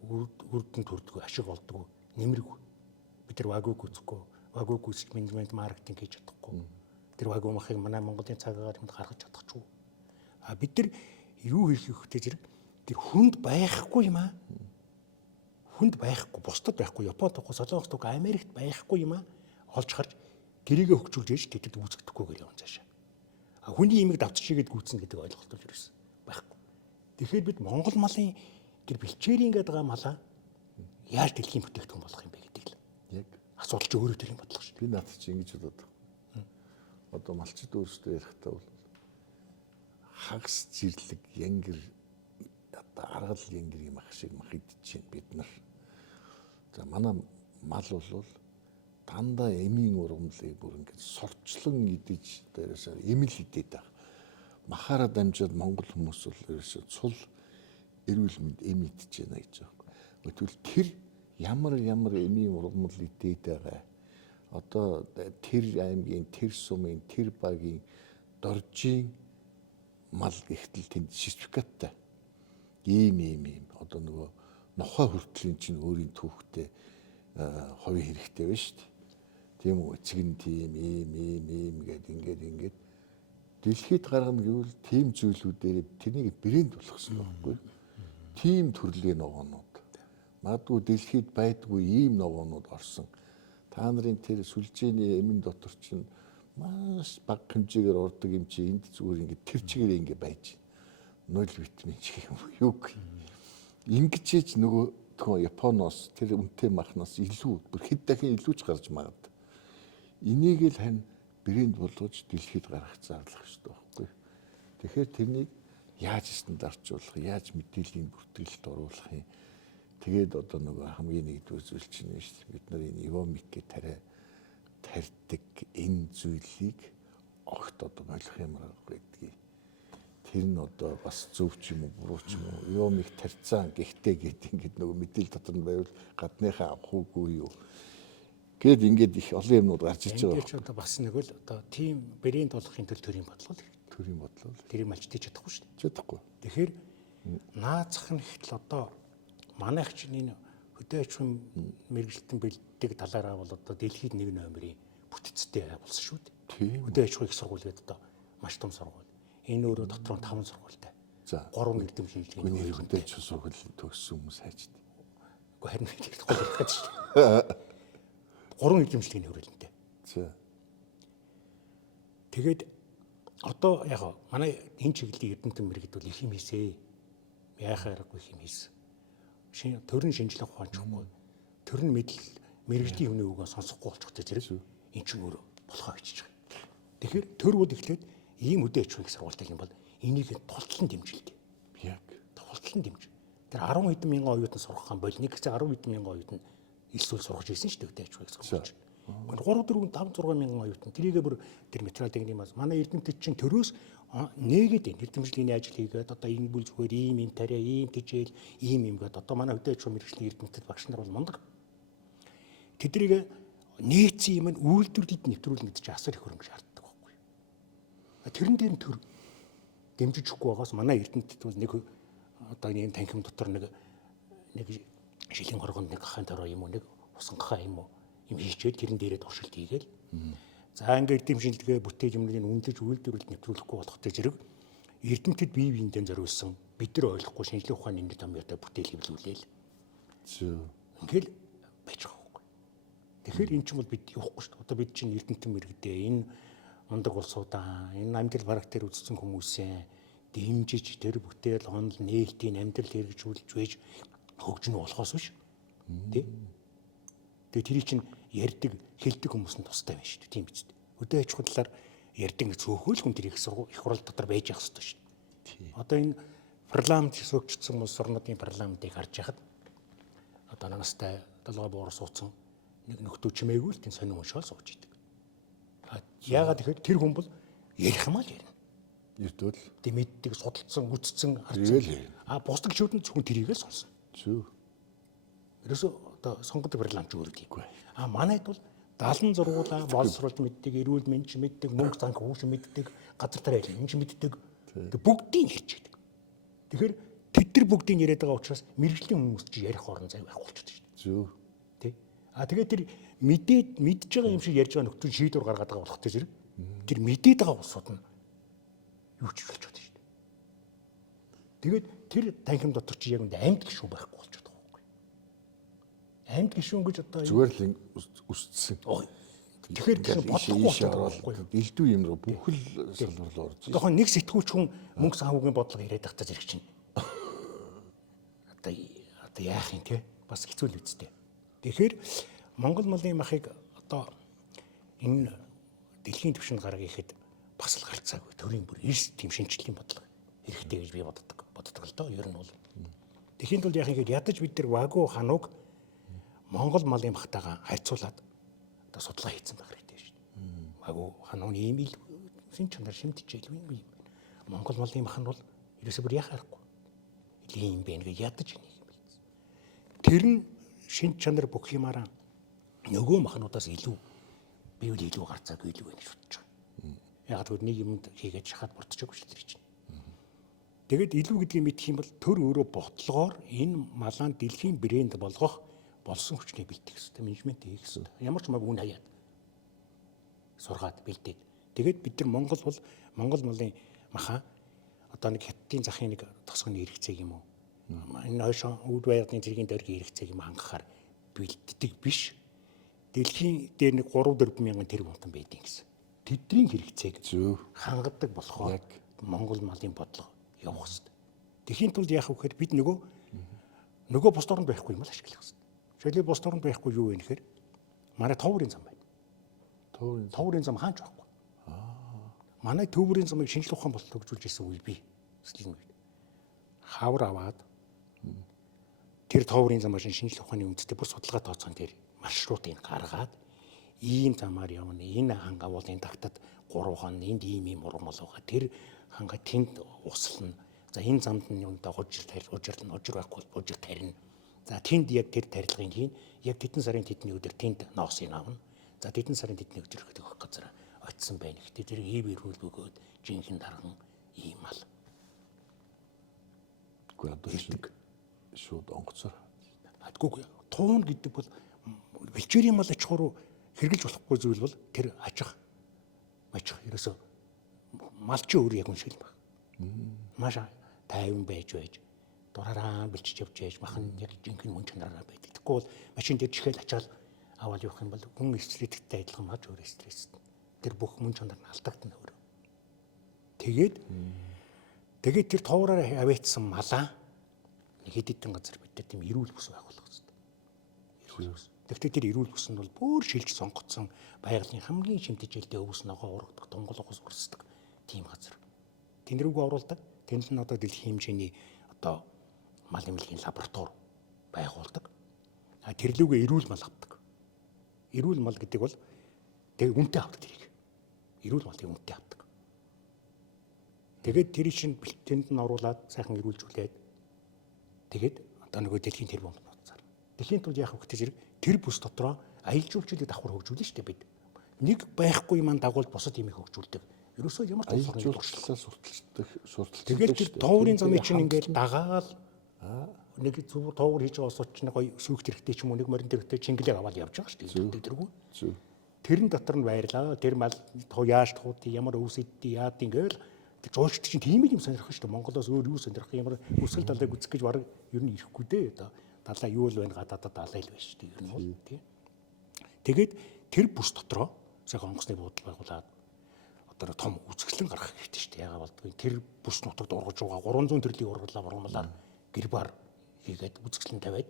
үрдэн төрдгөө, ашиг олдгоо, нэмэргүй. Бид нар вагуг үзэхгүй, вагуг үзэж менежмент маркетинг хийж чадахгүй. Тэр вагу махыг манай Монголын цагаагаар юмд гаргаж чадахгүй. А бид нар юу хийх хэрэгтэй зэрэг тэр хүнд байхгүй юм аа. Хүнд байхгүй, бусдад байхгүй, Японд байхгүй, Солонгост байхгүй, Америкт байхгүй юм аа. Олж харж гэрээгээ хөгжүүлж ээж тэдэд үүсгэдэггүйгээр явна цаашаа. А хүний имийг давтчихийгээд гүйцэн гэдэг ойлголт бол ерөөс байхгүй. Тэгэхээр бид Монгол малын тэр бэлчээрийн гэдэг малаа яаж дэлхийн бүтээгдэхүүн болох юм бэ гэдэг л. Яг асуудал ч өөрөө тэр юм бодлоо шүү. Би надад чи ингэж бодоод байна. Одоо малчид өөрсдөө ярихдаа бол хагас жирлэг янгэр одоо аргал янгэр юм ах шиг мах идэж байна бид нар. За манай мал бол дандаа эмийн ургамлыг бүр ингэж сорчлон идэж дээрээс эмэл идээд байгаа. Махаараа дамжаад монгол хүмүүс бол ерөөсөө цул эрүүл мэнд эм идэж байна гэж байгаа. Тэгвэл тэр ямар эмийн ургамал идээд байгаа. Одоо тэр аймгийн, тэр сумын, тэр багийн доржийн мал гэхтэл тэнд сертификаттай. Ийм одоо нөгөө нохой хүртлийн чинь өөрийн түүхтэй хувийн хэрэгтэй байна шүү дээ. Тийм үү? Эцэг нь тийм ийм гэдэг ингээд дэлхийд гаргана гэвэл тийм зүйлүүдээр тэрнийг брэнд болгосон байхгүй. Тийм төрлийн ногоонууд. Магадгүй дэлхийд байдгүй ийм ногоонууд орсон. Та нарын тэр сүлжээний эмэн дотор чинь маш бага хэмжээгээр ордог юм чи энд зүгээр ингээд тэр чигээр ингээд байж байна. 0 витамин ч юм уу юу гэх. Ингэж нөгөө Японоос тэр үнэтэй махнаас илүү бүр хэд дахин илүү ч гарч магад. Энийг л хань брэнд болгож дэлхийд гаргах зарлах хэрэгтэй байхгүй. Тэгэхээр тэрнийг яаж стандартжуулах, яаж мэдээллийн бүртгэлд оруулах юм. Тэгээд одоо нөгөө хамгийн нэгдүгээр зүйл чинь шүү дээ. Бид нар энэ Evomic тарьдаг энэ зүйлийг огт одоо болох юмар гэдгийг. Тэр нь одоо бас зөв ч юм уу, буруу ч юм уу. Evomic тарьцсан гэхдээ гэдэг ингээд нөгөө мэдээлэл дотор нь байвал гадныхаа авах уугүй юу. Гэт ингээд их олон юмнууд гарч иж байгаа. Тэр ч одоо бас нэг л одоо тийм брэнд болохын тулд төрийн бодлого хэрэгтэй. Төрийн бодлого. Тэрийг малчдаж чадахгүй шүү дээ. Чадахгүй. Тэгэхээр наазах нь ихтэл одоо манайх чинь энэ хөдөө аж ахуйн мэргэжилтэн бэлддэг талаараа бол одоо дэлхийд 1 номерын бүтцтэй болсон шүү дээ. Хөдөө аж ахуйн их сургууль гэдэг одоо маш том сургууль. Энэ өөрөө дотор нь 5 сургуультай. За 3 эрдэм шинжилгээний хөдөө аж ахуйн сургууль төгссөн хүмүүс хайчдаг. Уу харин их тухай ярих гэж шүү дээ. 3 эзэмшлэгийн хөрөлтөнтэй. За. Тэгээд одоо яг манай энэ чиглэлийн эрдэмтэн мэргэд бол их юм хийсэ. Яахааргүй их юм хийсэн. Төрийн шинжилгээ ухаанчгүй. Төрийн мэргэжлийн хүний үгөө сонсохгүй болчихтой зэрэг эн чинь өөрөө болохоо бичиж байгаа. Тэгэхээр төр бол эхлээд ийм хөдөө аж ахуйн сургуультай юм бол энийг тултлан дэмжилдэг. Яг тултлан дэмжиж. Тэр 10 хэдэн мянган оюутан сурах юм бол нэг гэсэн 10 хэдэн мянган оюутан эсвэл сургаж ирсэн шүү дээ хөдөө аж ахуйн сургууль. 3 4 5 6 мянган оюутан тэрийгээ бүр тэр материал техникээс манай эрдэмтэд чинь төрөөс нээгээд эрдэмтлийн ажил хийгээд одоо энэ бүл зүгээр ийм тариа ийм тижэл ийм юм гээд одоо манай хөдөө аж ахуйн мэргэжлийн эрдэмтэд багш нар бол мундаг. Тэднийг нээцсэн юм нь үйлдвэрлэлд нэвтрүүлнэ гэдэг чинь асар их хөрөнгө шаарддаг байхгүй. Тэрэн дээр нь төр дэмжиж өгөхгүй байгаас манай эрдэмтэд бол нэг одоо энэ танхим дотор нэг шилийн горгонд нэг гахаан тараа юм уу нэг усан гахаа юм уу юм хийчээд тэрэн дээрээ туршилт хийгээл. За ингээд эдийн шинжилгээ бүтээл юмныг үнэлж үйлдвэрлэлд нэвтрүүлэхгүй болохтой зэрэг эрдэмтэд бие биендээ зориулсан бид нар ойлгохгүй шинжилгээ ухааны нэг том яатай бүтээл хэвлүүлээл. Ингээл байж байгаа байхгүй. Тэгэхээр эн чинь бол бид явахгүй шүү дээ. Одоо бид чинь эрдэмтэн мэргэдээ энэ ундаг улсуудаа энэ амьдрал бараг дээр үзсэн хүмүүсээ дэмжиж тэр бүтээл онол нээлтийн амьдрал хэрэгжүүлж байж хөгжнө болохоос биш. Тэ? Тэгээ тэрий чинь ярьдаг, хэлдэг хүмүүс нь тустай байна шүү дээ. Тийм биз дээ. Өдөө аж ахуйлаар ярьдаг цөөхөл хүн тэр их хурал дотор байж явах хэрэгтэй шүү дээ. Одоо энэ парламент суугчсан улс орнуудын парламентыг харж яхад одоо настай долгой буур суудсан нэг нөхдөө чимээгүй л тийм сонин уншаал сууж идэг. Яагаад тэгэхээр тэр хүн бол ярих юм аа л ярина. Ердөө л Тэг мэддэг, судалсан, үтцсэн, тэгэл харцсан. Бусдаг шүүдэн зөвхөн тэрийгээ сонсон. зөв. Ерөөсөө одоо сонгодог парламент өөрөө тийггүй. Манайд бол 70 зургуулаа боловсруулалт мэддэг, эрүүл мэнд мэддэг, мөнгө занх хүүш мэддэг, газар тариа хэмж мэддэг. Тэг бүгдийг ярьж байдаг. Тэгэхээр тэд нар бүгдийг яриад байгаа учраас мэрэгжлийн хүмүүс чи ярих орон зай байхгүй болчиход шүү дээ. Зөв. Тэ? Тэгээд тэр мэдж байгаа юм шиг ярьж байгаа нөхцөл шийдвэр гаргаад байгаа болох тэр тэр мэдээд байгаа улсууд нь юу ч болж байгаа шүү дээ. Тэгээд тэр танхим дотор чи яг үндэ амьд гişүүн байхгүй болчиход байгаа байхгүй. Амьд гişүүн гэж одоо Зүгээр л үсцсэн. тэгэхээр тэр бодлохгүй болчиход байгаа байхгүй. Элдв юм руу бүхэл салбар руу орж. Одоо нэг сэтгүүлч хүн мөнгө санхүүгийн бодлого яриад тахтаа зэрэг чинь. Одоо яах юм те? Бас хэцүү л үсттэй. Тэгэхээр Монгол малын махыг одоо энэ дэлхийн түвшинд гаргахад бас л гарцаагүй төрийн бүр эрс тийм шинжилгээний бодлого хэрэгтэй гэж би боддог л доо. Ер нь бол. Тэхийн тулд яах юм гээд ядаж бид нар вагу ханууг Монгол малын махтайгаа харьцуулаад одоо судалгаа хийсэн байх хэрэгтэй шүү дээ. Вагу ханууны ийм ил шин чанар шимтэж илүү юм байна. Монгол малын мах нь бол ерөөсөө бүр яхаа аргагүй. Ийм бэ гэж ядаж ийм юм байна. Тэр нь шин чанар бүх юмараа нөгөө махнуудаас илүү бивэл илүү гарцаагүй илүү байна гэж бодож байгаа. Яг тэгвэл нэг юмд хийгээд шахаад бурдчихгүй шүү дээ чинь. Тэгэд илүү гэдгийг мэдэх юм бол төр өөрөө бодлогоор энэ малаа дэлхийн брэнд болгох болсон хүчний бэлтгэх хэрэгтэй, менежмент хийх хэрэгтэй. Ямар ч маяг үн хаяад сургаад бэлдээд. Тэгэд бид нар Монгол бол Монгол малын маха одоо нэг хятадын захын нэг тосгоны хэрэгцээг юм уу? Энэ хойшоо үүд байгалийн зэргийн дөргийн хэрэгцээг юм хангахаар бэлддэг биш. Дэлхийн дээр нэг 3-4 мянган тэрбум байдیں۔ гэсэн. Тэдний хэрэгцээг хангадаг болохоор Монгол малын бодлого явах хэрэгтэй. Тэхийн тулд яах вэ гэхээр бид нөгөө бус дорнд байхгүй юм л ашиглах хэрэгтэй. Жишээлбэл бус дорнд байхгүй юу вэ гэхээр манай товрын зам байна. Товрын зам хаач байхгүй. Манай төврийн замыг шинжлэх ухаан болтол хөгжүүлж ирсэн үе би. Хавар аваад тэр товрын замаар шинжлэх ухааны үндэстэй бүр судалгаа тооцоон дээр маршрутыг гаргаад ийм замаар явна. Энэ ханга бол энэ тагтад 3 хон энд ийм ургамал байгаа. Тэр ханга тэнд услана. За энэ замд нь юундаа хужир байхгүй бол хужир тарина. За тэнд яг тэр тарилгыг хийн. Яг тэдэн сарын тэдний өдөр тэнд ноосыг авна. За тэдэн сарын тэдний өдөр өгөх газар очсон байна. Гэтэ тэр ив ирүүл бөгөөд жинхэнэ дарган ийм мал. Гэхдээ шууд онгоцоор. Адгүй туун гэдэг бол бэлчээрийн мал аж ахуй руу хэрглэж болохгүй зүйл бол тэр ажих ерөөсөө малчин өөр яг үншил баг. Маш тайван байж дураараа бэлчиж явж байж махан яг жинхэнэ мөн чанараараа байдаг. Тэгэхгүй бол машин дээр чихэл ачаал аваад явах юм бол хүн стресстэй адилхан маж өөр стресстэй. Тэр бүх мөн чанар нь алдагдана өөр. Тэгээд тэр товроор авэйтсан малаа нэг хэд хэдэн газар бид тийм эрүүл бүс байгуулах хэрэгтэй. Тэгэхдээ тэр эрүүл бүс нь бол бүр шилж сонгогдсон байгалийн хамгийн шимтэж хэлтэй өвс ногоо ургадаг, тунгалгаас урсдаг тийм газар. Тэнд рүүгээ оруулдаг. Тэнд нь одоо дэлхийн хэмжээний одоо мал эмнэлгийн лаборатори байгуулдаг. Тэр лүүгээ эрүүл мал авдаг. Эрүүл мал гэдэг бол тэг үнэтэй авдаг тэрийг. Эрүүл малын үнэтэй авдаг. Тэгээд тэр чинь тэнд нь оруулаад сайхан эрүүлжүүлээд тэгээд одоо нөгөө дэлхийн тэр бомб нууцаар. Дэлхийн тулд яах вэ гэдэг зэрэг тэр бүс дотроо аялал жуулчлалыг давхар хөгжүүлнэ шүү дээ бид. Нэг байхгүй маань дагуулж босод юм хөгжүүлдэг. Ерөөсөө ямар ч аялал жуулчлалаа сурталчилдаг. Тэгээд тэр товрын замыг чинь ингээд дагаал нэг зөв товр хийж байгаа усууд чинь гоё сүйхт хэрэгтэй ч юм уу нэг морин дэрэгтэй чингэлэг аваад явж байгаа шүү дээ. Тэргүй. Тэрэн дотор нь байрлаа. Тэр мал яаж туути ямар өвс идти яад ингээл жуулчд чинь тийм юм сонирхох шүү дээ. Монголоос өөр юу сонирхох ямар өсгөл далайг үзэх гэж баг ер нь ирэхгүй дээ. Одоо далаа юу л байна гадаадад далай л байна шүү дээ. Ер нь бол тийм. Тэгээд тэр бүс дотроо сайхан онгоцны буудлыг байгуулад одоо том үзэсгэлэн гаргах хэрэгтэй шүү дээ. Яагаад болдгоо тэр бүс нутагт ургаж байгаа 300 төрлийн ургуулаа ургамлаар гэр бар хийгээд үзэсгэлэн тавиад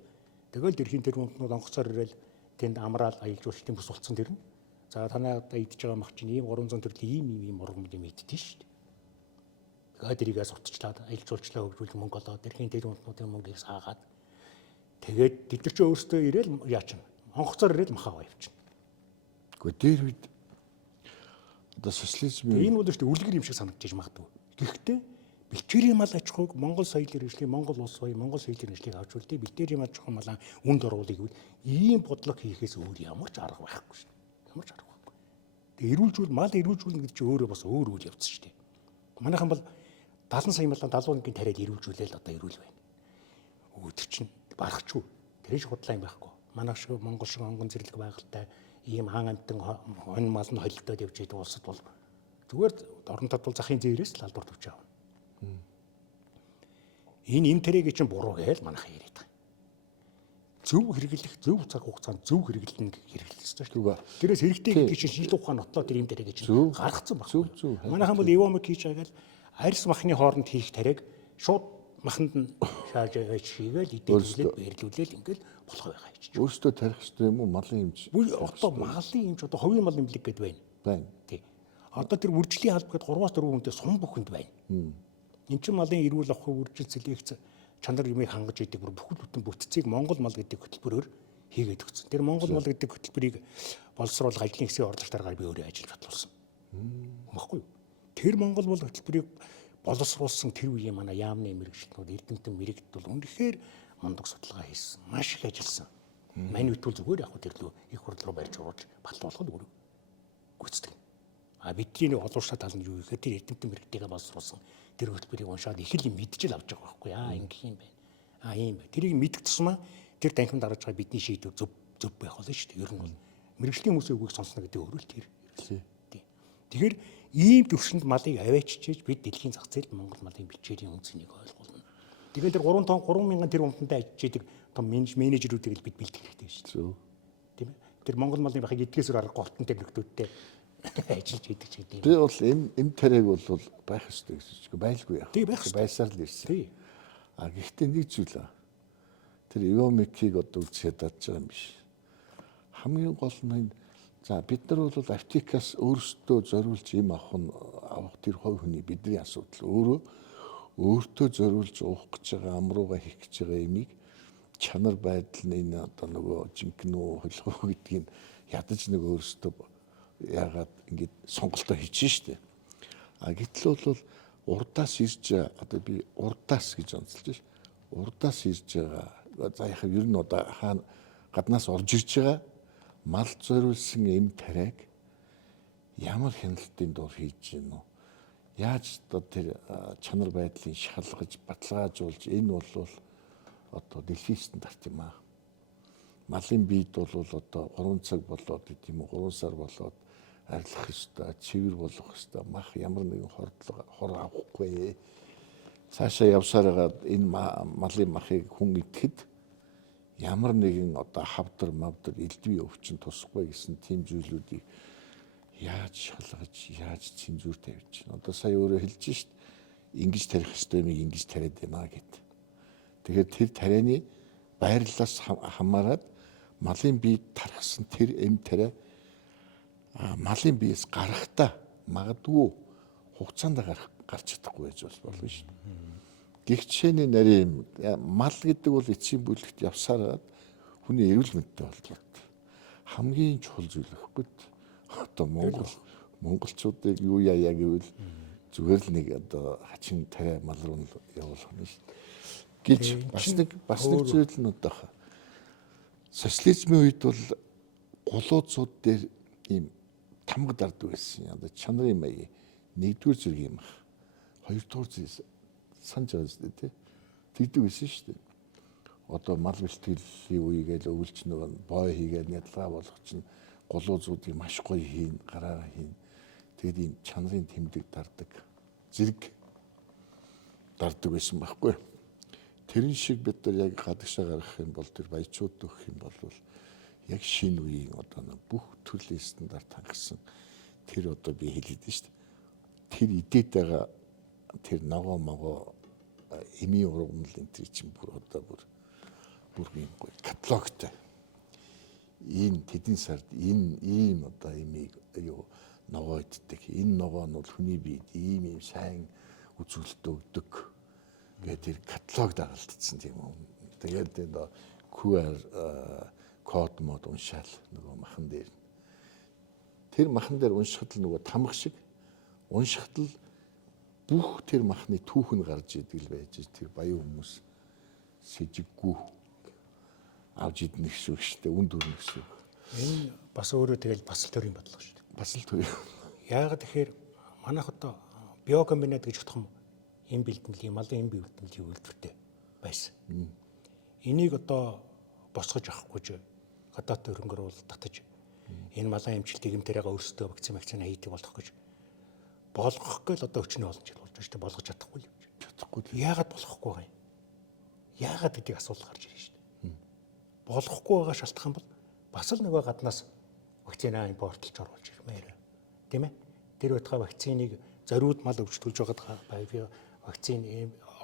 тэгэл дэрхийн тэр хүнтнүүд онгоцоор ирээл тэнд амраал аялал жуулчлалын бүс болцсон тэр нь. За танаа одоо идж байгаа мах чинь ийм 300 төрлийн ийм ургамал юм иддээ шүү дээ. Тэгээд тэрийгээ сутчлаад аялал жуулчлалаа хөгжүүлэх мөнгө олоод дэрхийн тэр хүнтнүүдийн мөнгийг саагаад тэгээд тэд нар ч өөрсдөө ирээл яач нь онгоцоор ирээл мах аваа явчихна. Гэхдээ дээр үед одоо социализмын Энэ бол шүү дээ үлгэр юм шиг санагдаж магадгүй. Гэхдээ бэлчээрийн мал аж ахуйг Монгол соёлын хөгжлийн Монгол улс бай Монгол соёлын хөгжлийг авч үлдээ бэлчээрийн аж ахуй малаа үнд оруулах гэвэл ийм бодлого хийхээс өөр ямар ч арга байхгүй шүү дээ. Ямар ч арга байхгүй. Тэгээ эрүүлжүүл мал эрүүлжүүлнэ гэдэг чинь өөрөө бас өөр үйл явц шүү дээ. Манайхан бол 70 сая малаа 71-ийн тариад эрүүлжүүлээл одоо эрүүл байна. Өөдөр чинь барахчгүй. Тэр шиг худлаа юм байхгүй. Манай шиг Монгол шиг онгон зэрлэг байгальтай ийм хаан амтан хонь мал нь холилдоод явж байгаа улсад бол зүгээр орон татвал захын зээрээс л албар төвч аавна. Энэ эм тэрэгийн чинь буруу гээл манайхан яриад байгаа. Зөв хэрэглэх, зөв цаг хугацаанд зөв хэрэглэнэ хэрэглэх ёстой шүү дээ. Тэрээс хэрэгтэй гэдэг чинь шинжлэх ухааны нотлоо тэр эм тэрэгийн чинь гаргацсан байна. Манайхан бол эвомик хийж байгаа л арьс махны хооронд хийх тариаг шууд маханд нь шааж хийгээл идэлүүлээд баярлуулээд ингээл болох байгаа юм чинь. Өөрсдөө тарих хэрэгтэй юм уу малын эмч? Одоо малын эмч одоо хувийн мал эмнэлэг гэдээ байна. Байна. Тий. Одоо тэр үржлийн халб гэдэг 3-4 хүнтэй сум бүхэнд байна. Энд чинь малын эрүүл авах үржил цэлэгц чанар юмыг хангаж идэг бүхэл бүтэн бүтцийг Монгол мал гэдэг хөтөлбөрөөр хийгээд өгсөн. Тэр Монгол мал гэдэг хөтөлбөрийг боловсруулах ажлын хэсгийн орлогч дараагаар би өөрөө ажиллаж батлуулсан. Баггүй юу? Тэр Монгол мал хөтөлбөрийг боловсруулсан тэр үеийн манай яамны мэрэгчлэнүүд эрдэмтэн мэрэгт бол үнэхээр мундаг судалгаа хийсэн. Маш их ажилласан. Манайд бол зүгээр яг тэр лөө их хурл руу барьж оруулж батлуулах өөрөө гүйцэтгэв. А бидний нэг олууршаа тал нь юу гэхээр тэр эрдэмтэн мэрэгтэйгээ боловсруулсан тэр хөтөлбөрийг уншаад их л мэдчихэл авч байгаа байхгүй аа ингэх юм байна. А ийм байна. Тэрийг мэдэх тусмаа тэр танхимд гаргаж байгаа бидний шийдвэр зөв байх болно шүү дээ. Ер нь бол мэрэгжлийн хүмүүсийн үгийг сонсно гэдэг өөрөө л тэр. Тэгэхээр ийм төвшөнд малыг аваачиж бид дэлхийн зах зээлд Монгол малын бичээрийн үнцнийг ойлгуулна. Тэгэхээр тэр 3,000 тэр үнэтэй ажиллаж идэг том менежерүүдийг л бид бэлтгэх хэрэгтэй шүү дээ. Тийм ээ. Тэр Монгол малын байхыг эдгээсээр аргагүй голтонтой нөхдүүдтэй ажиллаж идэг ч гэдэг. Би бол эм тариаг бол байх ёстой гэсэн чинь байлгүй яах. Байсаар л ирсэн. А гэхдээ нэг зүйл аа. Тэр эвомикийг одоо үзээд дадж байгаа юм биш. Хамгийн гол нь за бид нар бол аптекаас өөрсдөө зориулж им авах тэр хувь хүний бидний асуудал өөртөө зориулж уух гэж байгаа амрууга хийх гэж байгаа имийг чанар байдал нь энэ одоо нөгөө жинхэнэ үү хөлгөө гэдгийг ядаж нэг өөрсдөө яагаад ингэж сонголтоо хийчихэн штэ. А гэтэл бол урдаас ирж одоо би урдаас гэж онцолж ш. Урдаас ирж байгаа. За яхаа ер нь одоо хаана гаднаас орж ирж байгаа мал зориулсан эм тариаг ямар хяналтын дор хийж гинэ үү? Яаж одоо тэр чанар байдлыг шалгаж баталгаажуулж энэ бол одоо дэлхийн стандарт юм аа. Малын биед бол одоо 3 цаг болоод гэдэм үү 3 сар болоод арилгах ёстой, цэвэр болгох ёстой. Мах ямар нэгэн хор авахгүй. Цаашаа явсараад энэ малын махыг хүн идэхэд ямар нэгэн одоо хавдар мавдар элдвийн өвчин тусахгүй гэсэн тийм зүйлүүдийг яаж шалгаж, яаж цензуур тавьж байна. Одоо сая өөрөө хэлж шít. Ингэж тарих ёстой юм ингэж тариад байна гэд. Тэгэхээр тэр тарианы байрлалаас хамаарат малын бие тархсан тэр эм тариа малын биес гарахтаа магадгүй хугацаанд гарч чадахгүй байж болно шүү. Гэгчээний нарийн мал гэдэг бол эцсийн бүлэгт явсараад хүний эрүүл мэндтэй холбоотой. Хамгийн чухал зүйл гэхгүй. Одоо монголчуудыг юу яая гэвэл зүгээр л нэг одоо хачин тариа мал руу явуулах нь шүү. Гэж бас нэг зүйл нь одоо социализмын үед бол гулууцууд дээр ийм тамга дарддаг байсан. Одоо чанарын маягийн нэгдүгээр зэрэг юм. Хоёрдугаар зэрэг санаж байгаа зү тий. Тэгдэг байсан шүү дээ. Одоо мал бэлтгэлийн үегээл өвлч нөгөө бой хийгээд нядалгаа болгох чинь гулуузуудыг маш гоё хийн, гараараа хийн. Тэгэд ийм чанарын тэмдэг дарддаг. Зэрэг дарддаг байсан байхгүй. Тэрэн шиг бид нар яг гадагшаа гаргах юм бол тэр баячууд өгөх юм бол яг шинэ үеийн одоо бүх төрлийн стандарт хангасан тэр одоо би хэлээд байна шүү дээ. тэр идээд байгаа тэр ногоо могоо эмийн ургамал энэ тэр чинь бүр одоо бүр юм гоё каталогтой. Энэ тэдэн сард энэ ийм одоо эмийг юу ногоо иддэг. Энэ ногоо нь бол хүний биед ийм сайн үзүүлэлт өгдөг. Тэгээд тэр каталог дагалдсан тийм юм. Тэгээд энэ QR код мод уншаал нөгөө махан дээр. Тэр махан дээр уншихад л нөгөө тамга шиг уншихад л бүх тэр махны түүхэн гарч идэг л байж тэр баян хүмүүс сэжиггүй авж идэх шүү гэжтэй үн дүрнэ гэсэн. Энэ бас өөрөө тэгэл бас л төрийн бодлого шүү дээ. Бас л төрийн. Яагаад тэгэхээр манайх одоо биокомбинат гэж бодох юм энэ бэлтгэлийн малын энэ бэлтгэлийн үйлдвэртэй байсан. Энийг одоо босгож авахгүйж гадаад хөрөнгөөр бол татаж энэ малын эмчилтийг юмтайгаа өөрсдөө вакцины хийдэг болох гэж болгох гээл одоо өчнөө олон жил болж байна шүү дээ. Болгож чадахгүй л юм. Чадахгүй. Яагаад болохгүй байгаа юм? Яагаад гэдэг асуулт гарч ирж шүү дээ. Болохгүй байгаа шалтгаан бол бас л нөгөө гаднаас вакцина импортлж оруулж ирмээр. Тийм ээ? Тэр байтугай вакциныг зориуд мал өвчлүүлж байгаа вакцин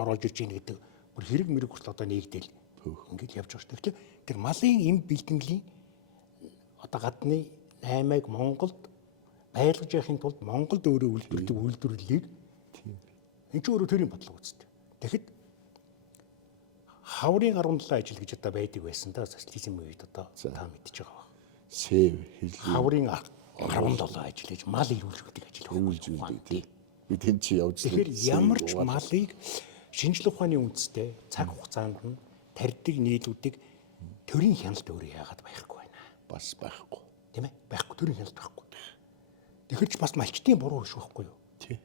оруулж ирж ийн гэдэг бүр хэрэг мэрэг хүртэл одоо нэгдэл ингээд явж байгаа шүү дээ. Тэр малын эм бэлтгэлийн одоо гадны 8-ыг Монголд байлгаж яхахын тулд Монголд өөрөө үйлдвэрлэдэг үйлдвэрлэлийг энэ ч өөрөө төрийн бодлого үстэй. Тэгэхэд хаврын 17 ажил гэж одоо байдаг байсан да социализмын үед одоо та мэдчихэж байгаа. Сэв хэлээ. Хаврын 17 ажил гэж мал ирүүлжүүлдэг ажил хөвүүлжүүлдэг. Би тэн чи явж тэгэхээр ямар ч малыг шинжлэх ухааны үндэстэй цаг хугацаанд нь тарьдаг нийлүүдийг төрийн хяналт өөрөө яагаад байхгүй байна. Бас байхгүй. Тийм ээ? Байхгүй төрийн хяналт байхгүй. Тэгэхээр ч бас малчтын буруу биш байхгүй юу? Тий.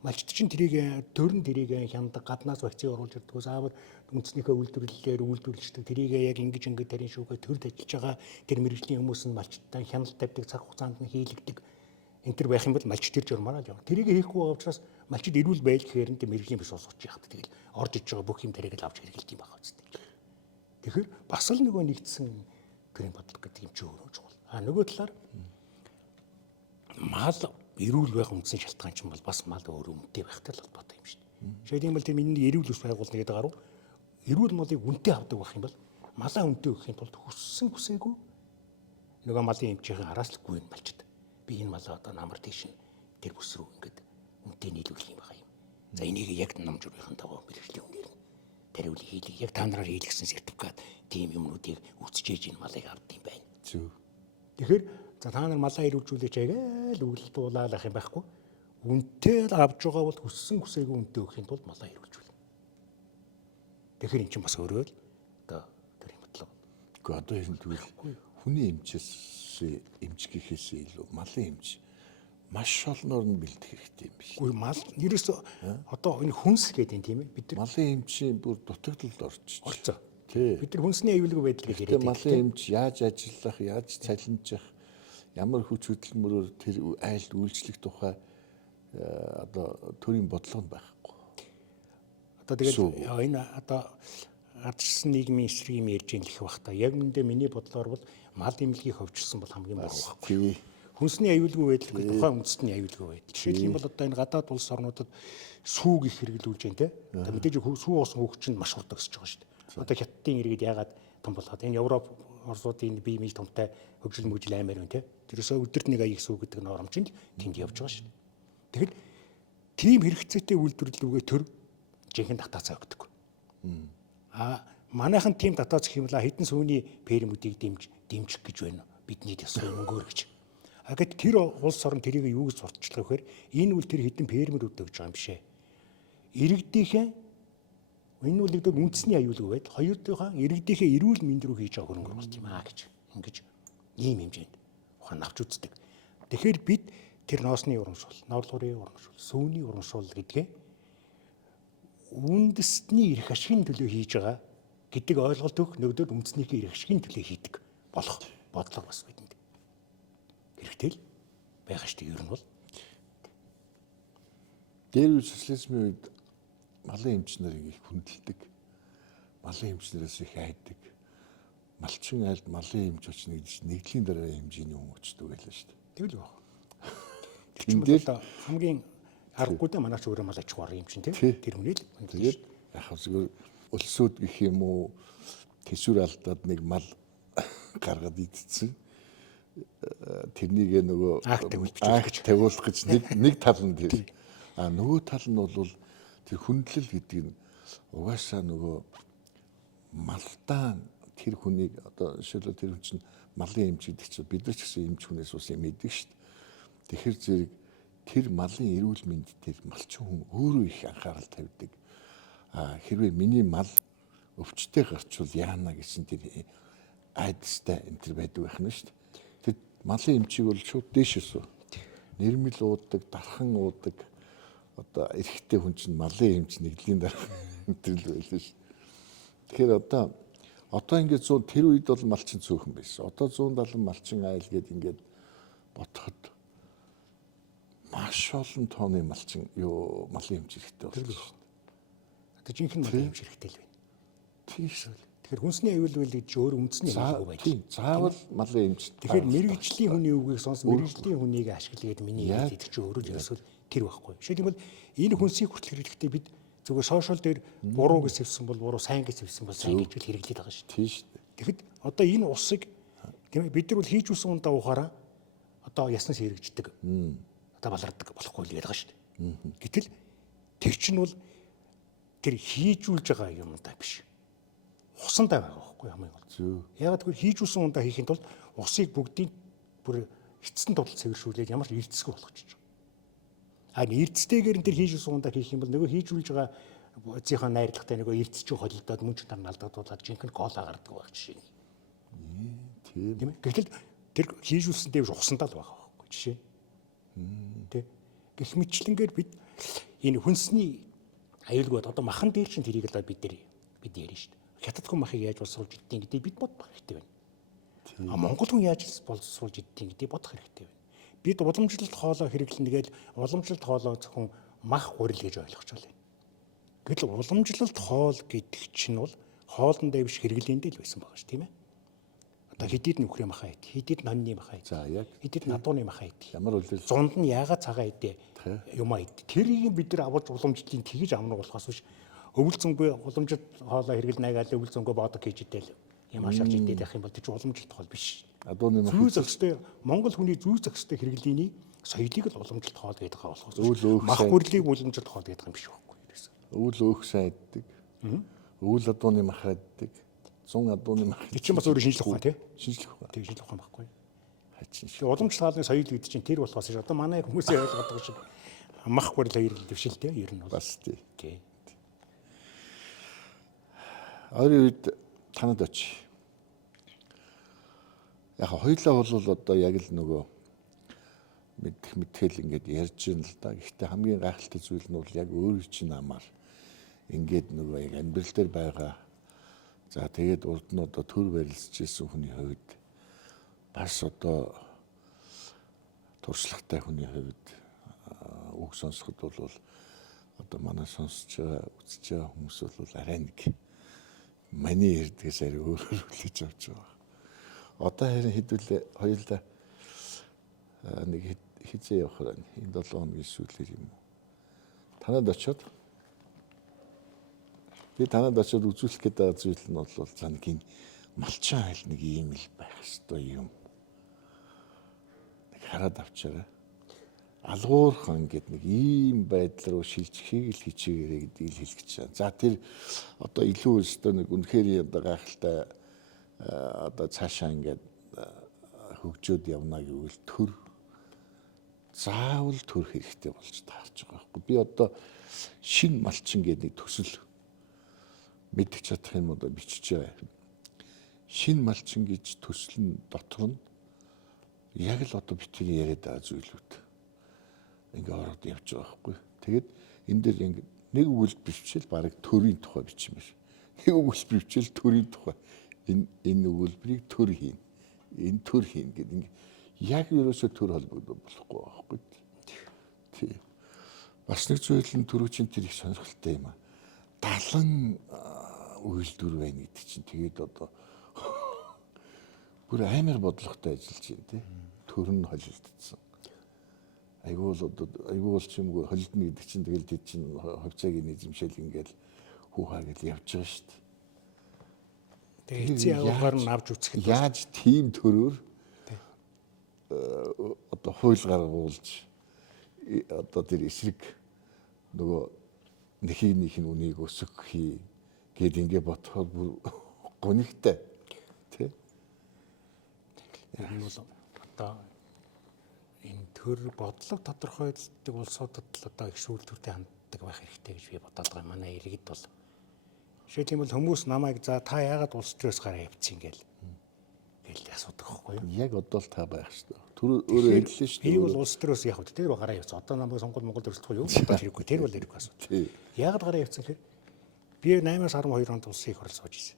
Малчт чинь тэрийг төрн тэрийг хяндаг гаднаас вакцины оруулж ирдэг. Заавал үндэснийхээ үйлдвэрлэлээр үйлдвэрлэгчдэг тэрийг яг ингэж тарийн шүүгээ төрд ажиллаж байгаа тэр мэрэгжлийн хүмүүс нь малчтаа хяналт тавьдаг цаг хугацаанд нь хийлэгдэг. Энэ төр байх юм бол малчт тэр журмаараа л явна. Тэрийг хийхгүй байгаа учраас малчт эрүүл байл гэхээр энэ мэрэгжлийн биш болсооч яах тэгэл орж иж байгаа бүх юм тэрийг л авч хэрэгэлт юм байна үстэй. Тэгэхээр бас л нөгөө нэгдсэн төрийн бодлого гэдэг юм чи өөрөө чухал. Нөгөө талаар мал эрүүл байх үндсэн шалтгаан чинь бол бас мал өөр үнэтэй байхтай л холбоотой юм шүү дээ. Жишээ нь тэр миний эрүүл ус байгуулна гэдэг гарав. Эрүүл малыг үнэтэй авдаг байх юм бол малаа үнэтэй өгөхийн тулд хүссэн хүсээгүй нөгөө малын эмчийн араас л гүйн малчд. Би энэ малаа одоо намар тийш тэр бүс рүү ингээд үнэтэй нийлүүлэх юм байгаа юм. За энийг яг намжуурын таваа мэрэгжлийн үнээр нь тариулах хийлэг яг та нараар хийлгсэн сертификат тийм юмнуудыг үсчээж энэ малыг авд юм байна. Зөв. Тэгэхээр за та нар малаа ирүүлжүүлээч гээл үгэл дуулаалах юм байхгүй. Үнэтэй л авж байгаа бол хүссэн хүсээгүй үнэтэй өгөхийн тулд малаа ирүүлжүүл. Тэгэхээр эн чинь бас өөрөө л одоо төрийн бодлого. Гэхдээ одоо энэ тэгвэл хүний эмчээс эмчгийнхээс илүү малын эмч маш олноор нь бэлдэх хэрэгтэй юм биш. Үгүй мал ерөөсөө одоо энэ хүнс гэдэг юм тийм ээ. Бид нар малын эмчийн бүр дутагдлалд орцсон. Тий. Бид нар хүнсний аюулгүй байдлыг тэгээд малын эмч яаж ажиллах, яаж цалинжих, ямар хүч хөдөлмөрөөр тэр айлд үйлчлэх тухай одоо төрийн бодлого нь байхгүй. Одоо тэгээд энэ одоо ардчсан нийгмийн эсрэг юм ярьж ийн гэх бах та. Яг үндэ миний бодлоор бол мал эмнэлгийг хөвчсөн бол хамгийн буруу байхгүй. Хүнсний аюулгүй байдал гэдэг тухайн үндэстний аюулгүй байдал. Жишээлбэл энэ бол одоо энэ гадаад улс орнуудад сүүг их хэрэглүүлж байна те. Одоо мэдээж сүү уусан хөвч нь маш хурд өсөж байгаа шүү дээ. Одоо хятадын иргэд ягаад том болоод энэ Европ орсуудын бие мэл томтой хөгжил мөгжил аймаар байна те. Тэрөөсөө өдөрт нэг аяг сүү гэдэг норомч нь тэнд явж байгаа шүү дээ. Тэгэхэд тийм хэрэгцээтэй үйлдвэрлэл рүүгээ төр жинхэнэ татаацаа өгдөг. Манайхан тийм татаац гэх юм бол хэдэн сүүний фермүүдийг дэмжих гэж байна. Бидний төсөө мөнгөөр гэж. Гэт тэр улс орн тэрийг юу гэж сурталчлах вэ гэхээр энэ үл тэр хэдэн фермерүүд өгж байгаа юм бишээ. Иргэдийнхээ энэ үлдэгдэл үндэсний аюулгүй байдал хоёрдынхаа иргэдийнхээ эрүүл мэнд рүү хийж байгаа хөрөнгө оруулалт юм аа гэж ингэж ийм хэмжээнд ухаан авч үздэг. Тэгэхээр бид тэр ноосны урамшуул, ноолуурын урамшуул, сүүний урамшуул гэдгээ үндэстний эрх ашигын төлөө хийж байгаа гэдэг ойлголт өгөх нөгөөд үндэснийхээ эрх ашигын төлөө хийдэг болох бодлого бас бидэнд хэрэгтэй л байгаа шүү дээ. Ер нь бол дээр үе социализмын үед малын эмч нарыг их хүндэлдэг. Малын эмч нараас их айдаг. Малчин айлд малын эмч очно гэж нэгдлийн дараа хэмжээний хүн өчтдөг байлаа шүү дээ. тэгэл баг. Тэр чинь бол хамгийн Аргагүй дээ манайч өөрөө мал аж ахуйн юм чинь Тий. тэр хүний л Тэгээд яг зүгээр өлсөд гэх юм уу тэсвэр алдаад нэг мал гаргаад идсэн. Тэрнийг нөгөө Акт тавиулах гэж нэг тал нь тэр. А нөгөө тал нь бол тэр хүндлэл гэдэг нь угаасаа нөгөө малдаа тэр хүнийг одоо жишээлбэл тэр хүн чинь малын эмч гэдэг чинь бид нар ч гэсэн эмч хүнээс ус юм идэг шүү дээ. Тэгэхээр зэрэг тэр малын эрүүл мэнд дээр малчин хүн өөрөө их анхаарал тавьдаг. А хэрвээ миний мал өвчтэй гарчвал яана гэсэн тэр айдастай энэ төр байдаг байх нь шүү дээ. Тэр малын эмчийг бол шууд дээшээс нэрмэл уудаг, дархан уудаг. Одоо эрэгтэй хүн чинь малын эмч нэгдлийн дараа тэр л байлаа шүү. Тэгэхээр одоо ингээд 100 тэр үед бол малчин цөөхөн байсан. Одоо 170 малчин айл гээд ингээд ботход маш олон тооны малчин малын эмч хэрэгтэй болсон шүү. одоо жинхэнэ малын эмч хэрэгтэй л байна. Тийм шүү. Тэгэхээр хүнсний аюул гэж өөр үндэсний аюулгүй байж. Тийм. Заавал малын эмч. Тэгэхээр мэрэгжлийн хүний үгийг сонс мэрэгжлийн хүнийг ашиглаад миний хэлээд чи өөрөө л ерөөсөө тэр байхгүй. Жишээлбэл энэ хүнсийг хүртэл хэрэглэхдээ бид зүгээр сошиал дээр буруу гэж хэвсэн бол буруу, сайн гэж хэвсэн бол сайн гэж хэрэглээд байгаа шүү дээ. Тийм шүү. Тэгэхэд одоо энэ усыг тийм бид нар бол хийж үсэн ундаа ухаараа одоо яснаас хэрэгждэг. Одоо балардаг болохгүй л байгаа шүү дээ. Гэтэл тэр чинь бол тэр хийжүүлж байгаа юм даа биш. Усандаа байгаа байхгүй хамгийн гол. Зөв. Ягаад гэвэл хийж үсэн ундаа хийхин тулд усыг бүгдийг бүр эцсэн тодол цэвэршүүлээд ямар ч эрдэсгүй болгочих. А эрдэстэйгээр нь тэр хийж үсэн ундаа хийх юм бол нөгөө хийжүүлж байгаа зийнхаа найрлагатай нөгөө эрдэсчүү холилдоод мөн ч тань алдагдуулаад жинхэнэ кола гардаг байх жишээ. Тийм ээ. Гэтэл тэр хийж үсэн дээр усандаа л байгаа байхгүй жишээ. Тэ. Гэх мэтлэнгээр бид энэ хүнсний аюулгүй одоо махан дээр чинь тэрийг л бид ярина шүү дээ. Хятад хүн махыг яаж боловсруулж идтiin гэдэг бид бодох хэрэгтэй байна. А Монгол хүн яаж боловсруулж идтiin гэдэг бодох хэрэгтэй байна. Бид уламжлалт хоолоо хэрэглэнэ гэж уламжлалт хоолоо зөвхөн мах гурил гэж ойлгочихвол байна. Гэтэл уламжлалт хоол гэдэг чинь бол хоолндоо биш хэрэглээндээ л байсан байгаа шүү тийм ээ. Одоо хэдийд нөхрийн махаа ид, хэдийд нанны махаа ид. За яг хэдийд надууны махаа ид. ямар үлдэл Зунд нь яагаад цагаа идэ юмаа ид. Тэрийг бид нар авалж уламжлалын тгийж амнаг болохоос биш өвөл зөнгөө уламжлалт хоолоо хэрэглэнэ гэж өвөл зөнгөө боодох гэж идэл ямар шалж идэх юм бол тэр чинь уламжлалт хоол биш. адууны мах Зүй зохистой Монгол хүний зүй зохистой хэрэглээний соёлыг л уламжлалт хоол гэдэг байгаа болохоос мах бүрлийг уламжлалт хоол гэдэг юм биш байхгүй ерөөсөө. өвөл өөх сайн иддэг. Өвөл адууны мах иддэг. 100 адууны мах. Тэр чинь бас өөр шинжлэх ухаан тий. Шинжлэх ухаан. Тэг шинжлэх ухаан байхгүй. Хачин Тэгээ уламжлалт хоолны соёл гэдэг чинь тэр болохоос ш одоо манай хүмүүсийн ойлгоод байгаа шиг мах бүрл хоёр л дэвшил тий ер нь бол. бас тий. Тий. Ойрын үед танад очив. Яг хоёлаа бол одоо яг л нөгөө мэдхэл ингээд ярьж байна л да. Гэхдээ хамгийн гайхалтай зүйл нь бол яг өөр чинь намаар ингээд нөгөө яг амьдрал дээр байгаа. За тэгээд урд нь одоо төр барилсж ирсэн хүний хувьд бас одоо туршлагатай хүний хувьд үг сонсоход бол одоо манай сонсож байгаа үзэж байгаа хүмүүс бол арай нэг маний ярдгээс арай өөрөөр хүлээж авч байгаа. Одоо харин хэдүүлээ хоёулаа нэг хизээ явах байна. Энэ 7 хоногийн сүүлээр юм уу? Танад очиод би танад очиод үзүүлэх гээд байгаа зүйл нь бол за нэг юм малчин айл нэг юм л байх ёстой юм. Нэг хараад авчаарай. Алгуурхан гэд нэг ийм байдлаар шилжихийг л хичээгээрэй гэдгийг л хэлэх гэж байна. За тэр одоо илүү өстой нэг үнэхээр одоо гайхалтай одоо цаашаа ингээд хөгжөөд явна гэвэл төр заавал төр хэрэгтэй болж таарч байгаа байхгүй. Би одоо шин малчин гэдэг нэг төсөл мэдчих чадах юм одоо бичиж байгаа. Шин малчин гэж төсөл нь дотор нь яг л одоо битгий яриад байгаа зүйлүүд ингээ ороод явж байгаа байхгүй. Тэгээд энэ дээр ингээ нэг өгүүлбэр бичвэл бараг төрийн тухай бичмээр. Нэг өгүүлбэр бичвэл төрийн тухай. Энэ өгүүлбэрийг төр хийн. Энэ төр хийн гэдэг ингээ яг ерөөсөө төр холбогдох болохгүй байхгүй. Тий. Бас нэг зүйл нь төрүүчийн тэр их сонирхолтой юм аа. 70 үйлдвэр байна гэдэг чинь тэгээд одоо бүр амар бодлоготой ажиллаж байна тий. Төр нь холилдсон. айгүй бол ч юмгүй холидно гэдэг чинь тэгэл тэд чинь хувьцаагийн эзэмшил ингээл хүүхаа гэж явж байгаа шүү дээ. Тэгээ эцсийн агуулгаар нь авч үзэхэд яаж тийм төрөөр одоо хууль гаргуулж одоо тэр эсрэг нөгөө нэхийнх нь үнийг өсгөхий гэд ингээ бодоход бүр гонигтай тий. энэ бол одоо энэ төр бодлого тодорхойлдог улсуудад л одоо их шүүлтүүртэй ханддаг байх хэрэгтэй гэж би бодоод байгаа. Манай иргэд бол жишээлбэл хүмүүс намайг за та яагаад улс төрөөс гараа явцсан гээл асуудаг байхгүй юу? Яг одоо л та байх шүү дээ. Түр өөрөө хэллээ шүү дээ. Би бол улс төрөөс яг тэр гараа явцсан. Одоо намайг сонгол Монгол төрөлтгүй юу? Одоо хэрэггүй. Тэр бол хэрэггүй асуудал. Яагаад гараа явцсан гэхээр би 8-аас 12 онд улсын их хурл сууж ирсэн.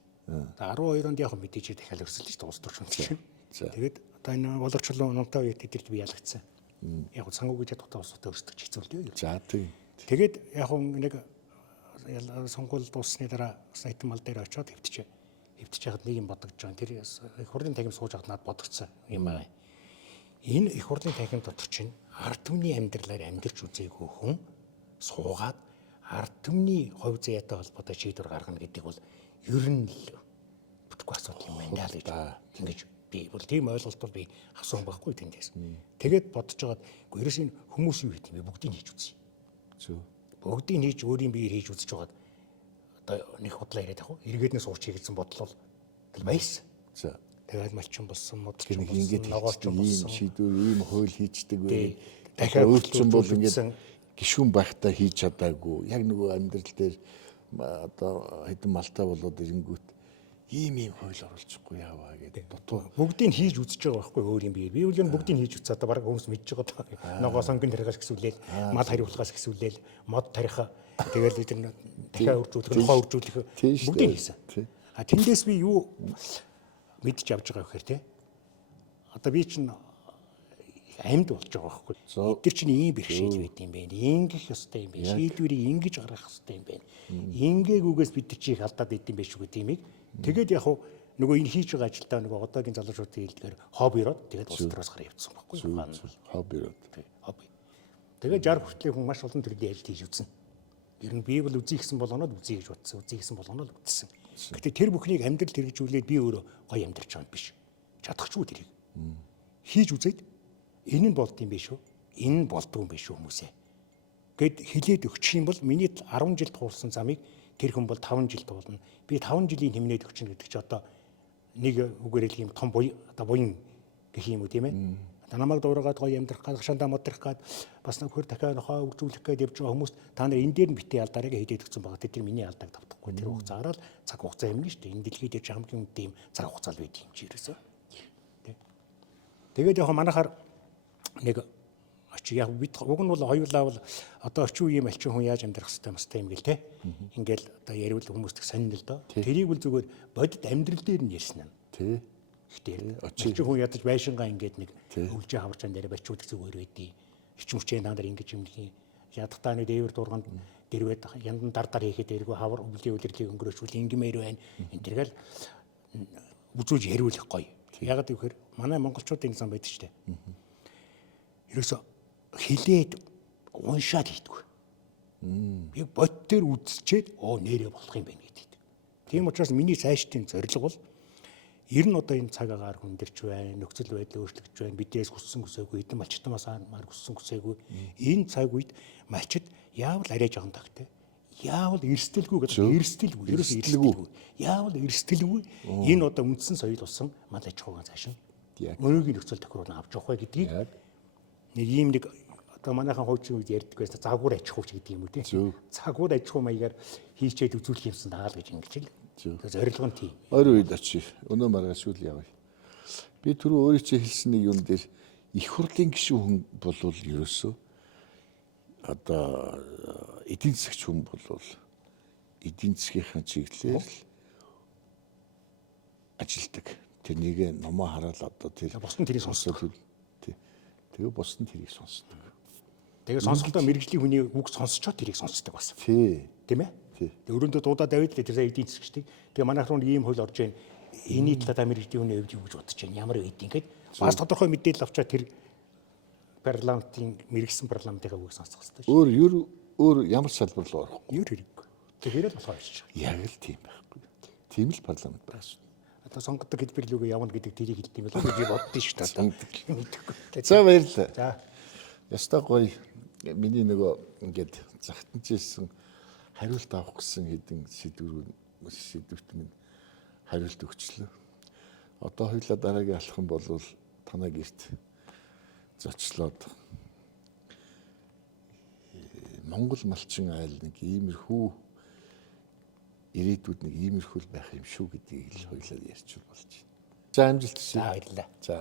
12 онд яг мэдээж дахиад өрсөлдөж шүү дээ улс төрч чинь. Тэгээд одоо энэ боловчлон номтой үед тэдэрт би ялгцсан. Яг санхүүгийн чадвартай улсуудаа өрсөлдөж хэцүүлдэг юу? За тийм. Тэгээд яг нэг сонгуул дууссаны дараа сайтан мал дээр очиод хөвтчихээ. Хөвтөж яхад нэг юм бодогдож байгаа. Тэр их хурлын танхим сууж хаад надад бодогдсон юм байна. Энэ их хурлын танхим дотор чинь ард түмний амьдралаар амьдарч үзээгүй хүн суугаад ард түмний хувь заяатай холбоотой шийдвэр гаргана гэдэг бол ер нь л бүтэхгүй асуудал юм байна л гэж ингэж би бол тийм ойлголт бол би авсан байхгүй тэндээс. Тэгээд бодож байгаад ерөөс энэ хүмүүс юу хийх юм бэ? Бүгдийг хийж үзье. Зөв. Бүгдийг хийж өөрийн биеэр хийж үзэж байгаад одоо нэг худлаа яриад яг эргээднээс ууч хийгдсэн бодол бол байсан. За. Тэгээд малчин болсон, модч нэг болсон, ингэж ногоолч ийм болсон. шийдвэр ийм хууль хийждэг вэ? Дахиад өөрчлөн бол үйлчлүүлсэн. ингэж гişүүн байхдаа хийж чадаагүй. Яг нөгөө амьдрал дээр одоо хэдэн малтай болоод ирэнгүүт ийм хууль оруулчихгүй яаваа гэдэг дутуу. Бүгдийг хийж үзэж байгаа байхгүй өөрийн биеэр. Би үл нь бүгдийг хийж үзээ одоо баг хүмүүс мэдж байгаа. Ногоо сонгийн тарихаас гисүүлээл, мал хариулахаас гисүүлээл, мод тарих тэгэл тэр дахиад үржүүлэх, нохоо үржүүлэх бүгдийг хийсэн. А тэндээс би юу мэдж авч байгаа вэхээр те. Одоо би чинь амьд болж байгаа байхгүй. Эдгээр чинь ийм бэрхшээл байд юм байна. Ингэх ёстой юм байна. Шийдвэрийг ингэж гаргах ёстой юм байна. Ингээгүйгээс бид нар чих алдаад идэм байх шүү гэдэг юмыг. Тэгээд яг нөгөө энэ хийж байгаа ажилдаа нөгөө одоогийн залуучуудын хэлдгээр хоббироод тэгээд улс төрөөс гараа явуулсан байхгүй юу? Хоббироод. Хобби. Тэгээд 60 хүртлийн хүн маш олон төрлийн ажилт хийж үзсэн. Ер нь би бол үзье гэсэн болгонод үзье гэж бодсон. Үзье гэсэн болгонод үзсэн. Гэтэ тэр бүхнийг амьдрал хэрэгжүүлээд би өөрөө гоё амьдарч байгаа юм биш. Чадахчгүй тэрийг. Хийж үзээд энэ нь болд юм биш үү? Энэ нь болдгүй юм биш үү хүмүүсээ. Гэд хилээд өгчих юм бол миний 10 жил туурсан замыг тэр хүн бол 5 жил туулна. Би 5 жилийн хэмнээд өгч гэдэг чи одоо нэг үгээр л юм том одоо буян гэх юм уу тийм ээ. Одоо намайг дуурайгаад гоё амьдрах гад гашаандаа модрох гад бас нөхөр дахиад нохоо үржүүлэх гээд явж байгаа хүмүүс та нар энэ дээр нь битээ алдарыг хийдээд өгсөн байгаа. Тэр миний алдааг тавтахгүй. Тэр хугацаараа л цаг хугацаа юм шүү дээ. Энэ дэлхийд дээр хамгийн үнэтэй юм цаг хугацаа л байдаг юм чи ерөөсөө. Тэгээд яг манайхаар нэг очи яг бид уг нь бол хоёулаа бол одоо орчин үеийн малчин хүн яаж амьдрах хэвтэй юм гээл те. Ингээл одоо ярил хүмүүст сонин л доо. Тэрийг бол зүгээр бодит амьдрал дээр нь ярьсан юм. Тий. Ихтэй. Орчин хүн ядаж байшингаа ингээд нэг өвлжээ хаварчаан дээр бачуулах зүгээр байдیں۔ Ичмүчээ наа нар ингэж юм хий. Ядахтаа нэг дээвэр дурганд дэрвэд яндан дардар хийхэд эргүү хавар өвлийн үлрэлийг өнгөрөөшүүл ингимээр байна. Энд тэргээл үзүүлж яриулах гоё. Ягаад гэвэл манай монголчуудын зам байдаг шүү дээ. Ерөөсө хилээд уншаад хийдэг. Би бот дээр үзчихэд нэрээ болох юм байна гэдэг. Тийм учраас миний цаашдын зорилго бол ер нь одоо энэ цаг агаар хүндэрч байна, нөхцөл байдал өөрчлөгдөж байна. Бидээс хүссэн хүсээгүй, эдэн малчтамаас маар хүссэн хүсээгүй. Энэ цаг үед малчид яавал арай жоохон тагтай. Яавал эрсдэлгүй гэдэг эрсдэлгүй, ерөөсөө эрсдэлгүй. Яавал эрсдэлгүй. Энэ одоо үндсэн соёл болсон мал аж ахуйн цааш нь өөрийн нөхцөл тохиолдол авч явах вэ гэдгийг нэг ийм нэг одоо манайхан хуучин үед ярьдаг байсан загвар аж ахуйч гэдэг юм үү тийм. Загвар аж ахуй маягаар хийчээд үзүүлэх юмсан даал гэж ингэж л. Тэгэхээр зорилго нь тийм. Ойр үед очив. Өнөө маргаашгүй л явъя. Би түрүү өөрөө чи хэлсэн нэг юм дээр их хурлын гишүүн хүн болвол ерөөсөө одоо эдийн засгч хүн болвол эдийн засгийнхаа чиглэлээр л ажилдаг. Тэрнийг номоо хараад одоо тэр босдон тэрийг сонсдог. Тэгээ босдон тэрийг сонсдог. Тэгээ сонсголтоо мэрэгжлийн хүний үг сонсчоод тэрийг сонсдог бас. Тийм ээ? Өрөөндөө дуудаад авид л тэр сая эдийн засгчдыг. Тэгээ манайх руу ийм хууль орж ийн. Эний талаар мэрэгжлийн хүний хувьд юу гэж бодож байна? Ямар үед ингээд бас тодорхой мэдээлэл авчаад тэр парламентын мэрэгсэн парламентын үгийг сонсох хэрэгтэй шүү. Өөр ямар салбар руу орохгүй. Юу хэрэггүй. Тэгэхээр л болохоор хийж байгаа. Яг л тийм байхгүй. Тийм л парламент байсан. Одоо сонгодог хэлбэрлүүгээ явна гэдэг тэрийг хэлдэг юм байна гэж боддоо шүү дээ. За баярлалаа. За. Яста гоё миний нөгөө ингээд загтанч ирсэн хариулт авах гэсэн хэдин сэдвүүт минь хариулт өгчлөө. Одоо хоёлаа дараагийн алхам бол танай гэрт зочлоод Монгол малчин айл нэг иймэрхүү ирээдүйд нэг иймэрхүү байх юм шүү гэдгийг л хоёлаа ярьж болж байна. За амжилт хүсье. За баярлалаа. За